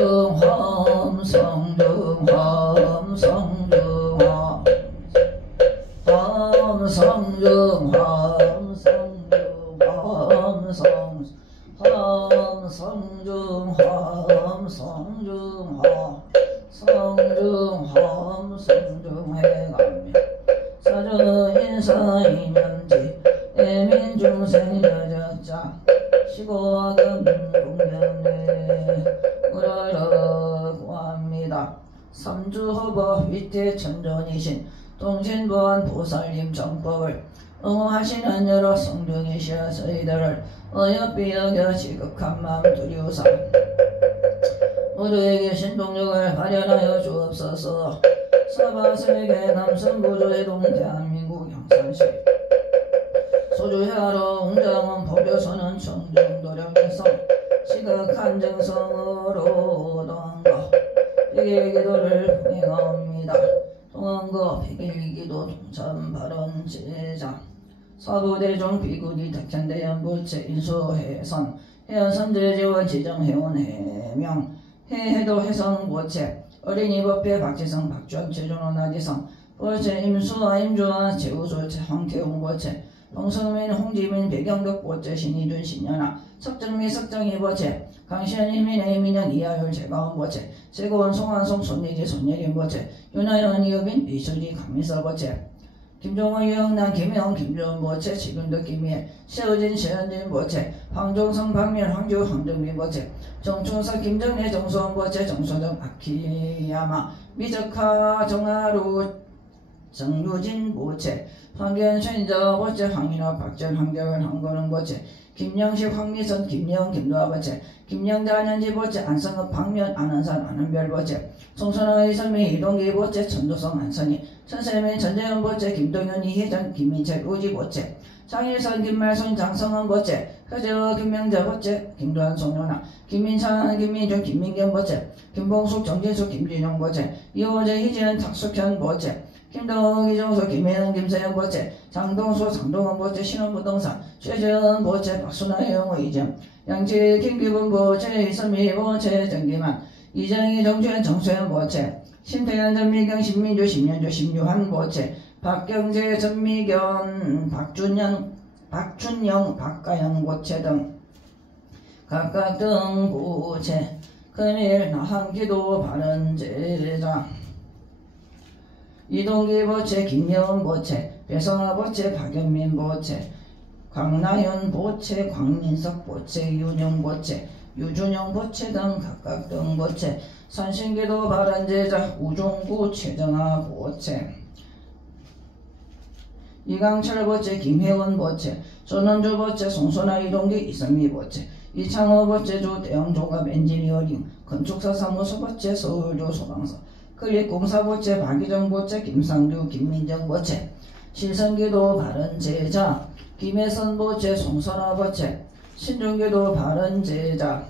성중함 성중함 성중함 성중함 성중함 성중함 성중해가며 사주인사이면지 애민중생 여자자 시고와금 공연에 우러라고 합니다. 삼주허버 위태 천존이신 동신보안 보살님 정법을 응호하시는 여러 성중이시여 저희들을 어여삐 여겨 지극한 마음 두려우사 모두에게 신동력을 발현하여 주옵소서. 서바세계 남선보조의 동대한민국 형산시 소주해하러 웅장은 법요서는 청정도량성 시각한 정성으로 동거 백일기도를 봉행합니다. 동안거 백일기도 동참발언 제장 사부대종 비구니 탁현대연부채 인수해선 해안선제지원 지정해온 해명 해해도 해성고체 어린이법배 박지성 박주환 최준호 나지성 고체 임수아 임주아 최우솔체 황태웅고체 동성민 홍지민 배경덕고체 신이준 신연아 석정미 석정이고체 강시현이민 애민영 이하율 제가원고체 세고원 송한송 손예지 손예림고체 윤하연 이유빈 비수지 강민서고체 김종원 유영남 김영 김주원 모체 지금도 김희애 시어진 시현진 모체 황종성 박면 황주 황정민 모체 정춘석 김정래 정수원 모체 정수정 아키야마 미적하 정하루 정유진 모체 황견 최인저 모체 황인호 박전 황대원 황건웅 모체 김영식 황미선 김영 김도아 모체 김영자 안현지 모체 안성읍 박면 안원산 안원별 모체 송선호 이선미 이동기 모체 천도성 안선희 천세민 전재현 모체 김동현 이혜전 김민철 우지 모체 장일선 김말순 장성원 모체 허재호 김명자 모체 김도한 송연아 김민찬 김민준 김민경 모체 김봉숙 정진숙 김진영 모체 이호재 희지연 탁숙현 모체 김동욱 이정수 김혜은 김세영 모체 장동수 장동원 모체 신원부동산 최재현 모체 박순아 영호 이정 양치 김기분 모체 이선미 모체 정기만 이정희 정주현 정수현 모체 신태현 전미경 신민주 신현주 신유한 모체 박경재 전미경 박준영 박가영 모체 등 각각 등 모체 금일 나한기도 바른제자 이동기 보체 김여은 보체 배성아 보체 박연민 보체 광나현 보체 광민석 보체 윤영 보체 유준영 보체 등 각각 등 보체 산신기도 바른제자 우종구 최정아 보체 이강철 보체 김혜원 보체 전원주 보체 송소나 이동기 이선미 보체 이창호 보체 조대형종합 엔지니어링 건축사 사무소 보체 서울조 소방서 클릭공사 보체 박희정 보체 김상규 김민정 보체 실성기도 바른제자 김혜선 보체 송선아 보체 신중기도 바른제자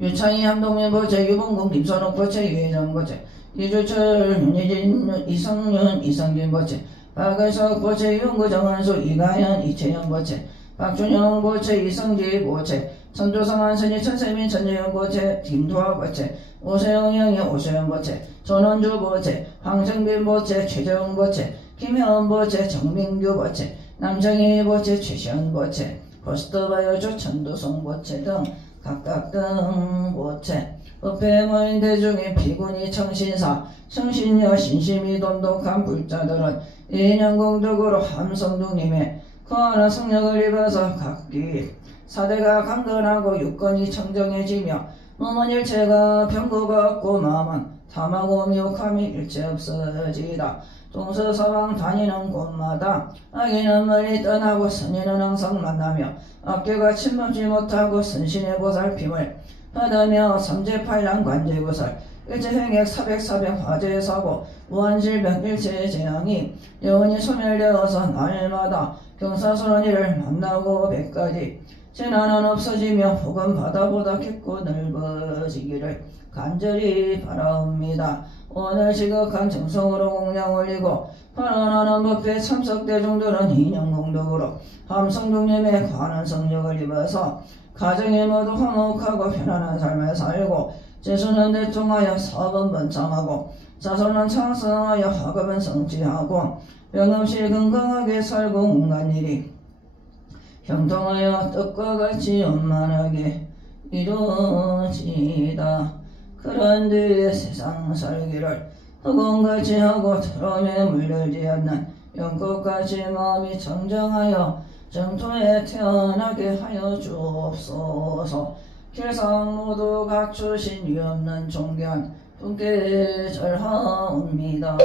유창희 한동민 보체 유봉공 김선욱 보체 유혜정 보체 이주철 윤희진 이성윤 이성진 보체 박의석 보체 윤구 정한수 이가연 이채영 보체 박준영 보체 이성지 보체 천조성 한선희 천세민 천재영 보체 김도화 보체 오세영 영희 오세영 보체 전원주 보체 황정빈 보체 최재영 보체 김혜원 보체 정민규 보체 남정희 보체 최시현 보체 버스터바이오조 천도성 보체 등 각각 등 보체 법회 모인 대중의 피군이 청신사 청신여 신심이 돈독한 불자들은 인연공덕으로 함성둥님의 거하나 성령을 입어서 각기 사대가 강건하고 유권이 청정해지며 몸은 일체가 병고가 없고 마음은 탐하고 미혹함이 일체 없어지다. 동서서방 다니는 곳마다 악인은 멀리 떠나고 선인은 항상 만나며 악계가 침범지 못하고 선신의 보살핌을 받으며 삼재팔랑 관제보살 일체행액 사백사백 화재의 사고 무한질병 일체의 재앙이 영원히 소멸되어서 날마다 경사선언이를 만나고 백가지 재난은 없어지며 혹은 바다보다 깊고 넓어지기를 간절히 바라옵니다. 오늘 지극한 정성으로 공양 올리고 발언하는 법회 참석 대중들은 인연공덕으로 함성동님의 관한 성령을 입어서 가정이 모두 화목하고 편안한 삶을 살고 재수는 대통하여 사업은 번창하고 자손은 창성하여 학업은 성취하고 병없이 건강하게 살고 온갖 일이 형통하여 뜻과 같이 원만하게 이루어지다. 그런데 세상 살기를 흑원같이 하고 더러움에 물들지 않는 영꽃같이 마음이 정정하여 정토에 태어나게 하여 주옵소서. 길상 모두 갖추신 위없는 존귀한 분께 절하옵니다.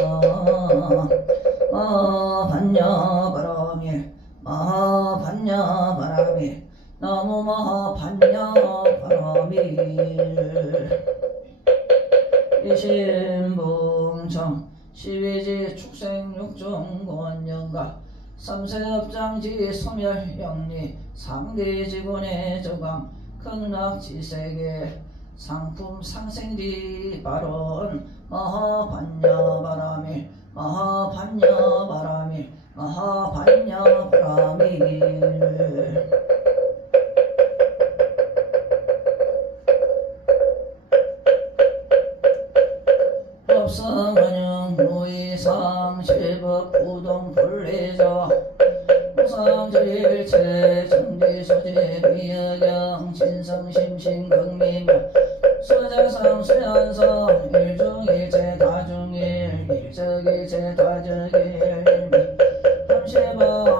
마하반야바라밀 마하반야바라밀 나무 마하반야바라밀 이신봉청 시위지 축생육종권영가 삼세업장지 소멸영리 상대지군의 저강 극락지세계 상품 상생지 발언 마하반야바라밀 마하반야바라밀 마하반야바라밀 법성원영 무이상 실법 부동 불리자 무상절일체 정지소재 비여경 진성심신극미며 서자상 수연성 일중일체 다중일 일적일체 다적일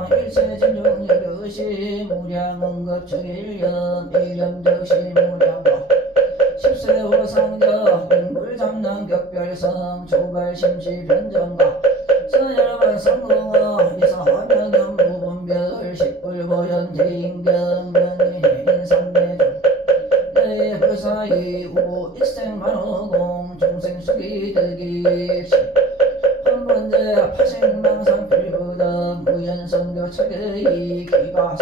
사마 일체 진중 여것이 무량응급적일견 일념적시 무량과 십세호 상적 인불잡는 격별성 조발심시 변정과 서열반 성공어 이사하면은 무분별 십불보현 제인경 변인해인 삼매종 내 불사이 우 익생만호공 중생수기 득이시 헌번제 파생망상 불구덕 무연성교 철의 기가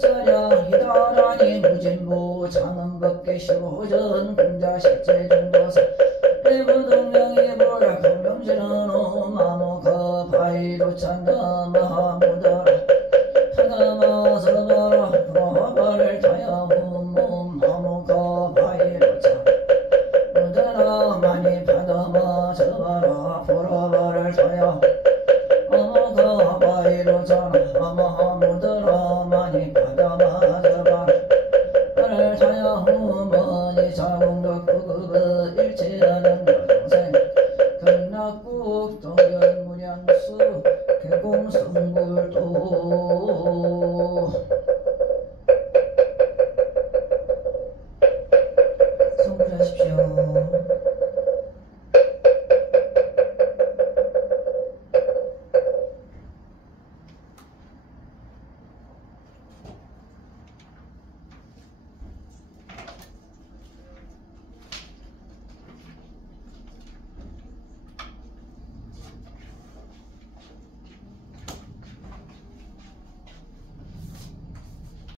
자량 이다라니 무진부 장음법계 시호전 공자실제 중도사 내부동령이 보라 공명신은 오마모가 바이로 찬다 마하무더라 타다마 서바라 프로하바를 타야홈 마모가 바이로 찬 무더라 많이 파다마 서바라 프로하바를 타야 마모가 바이로 찬 마하무더라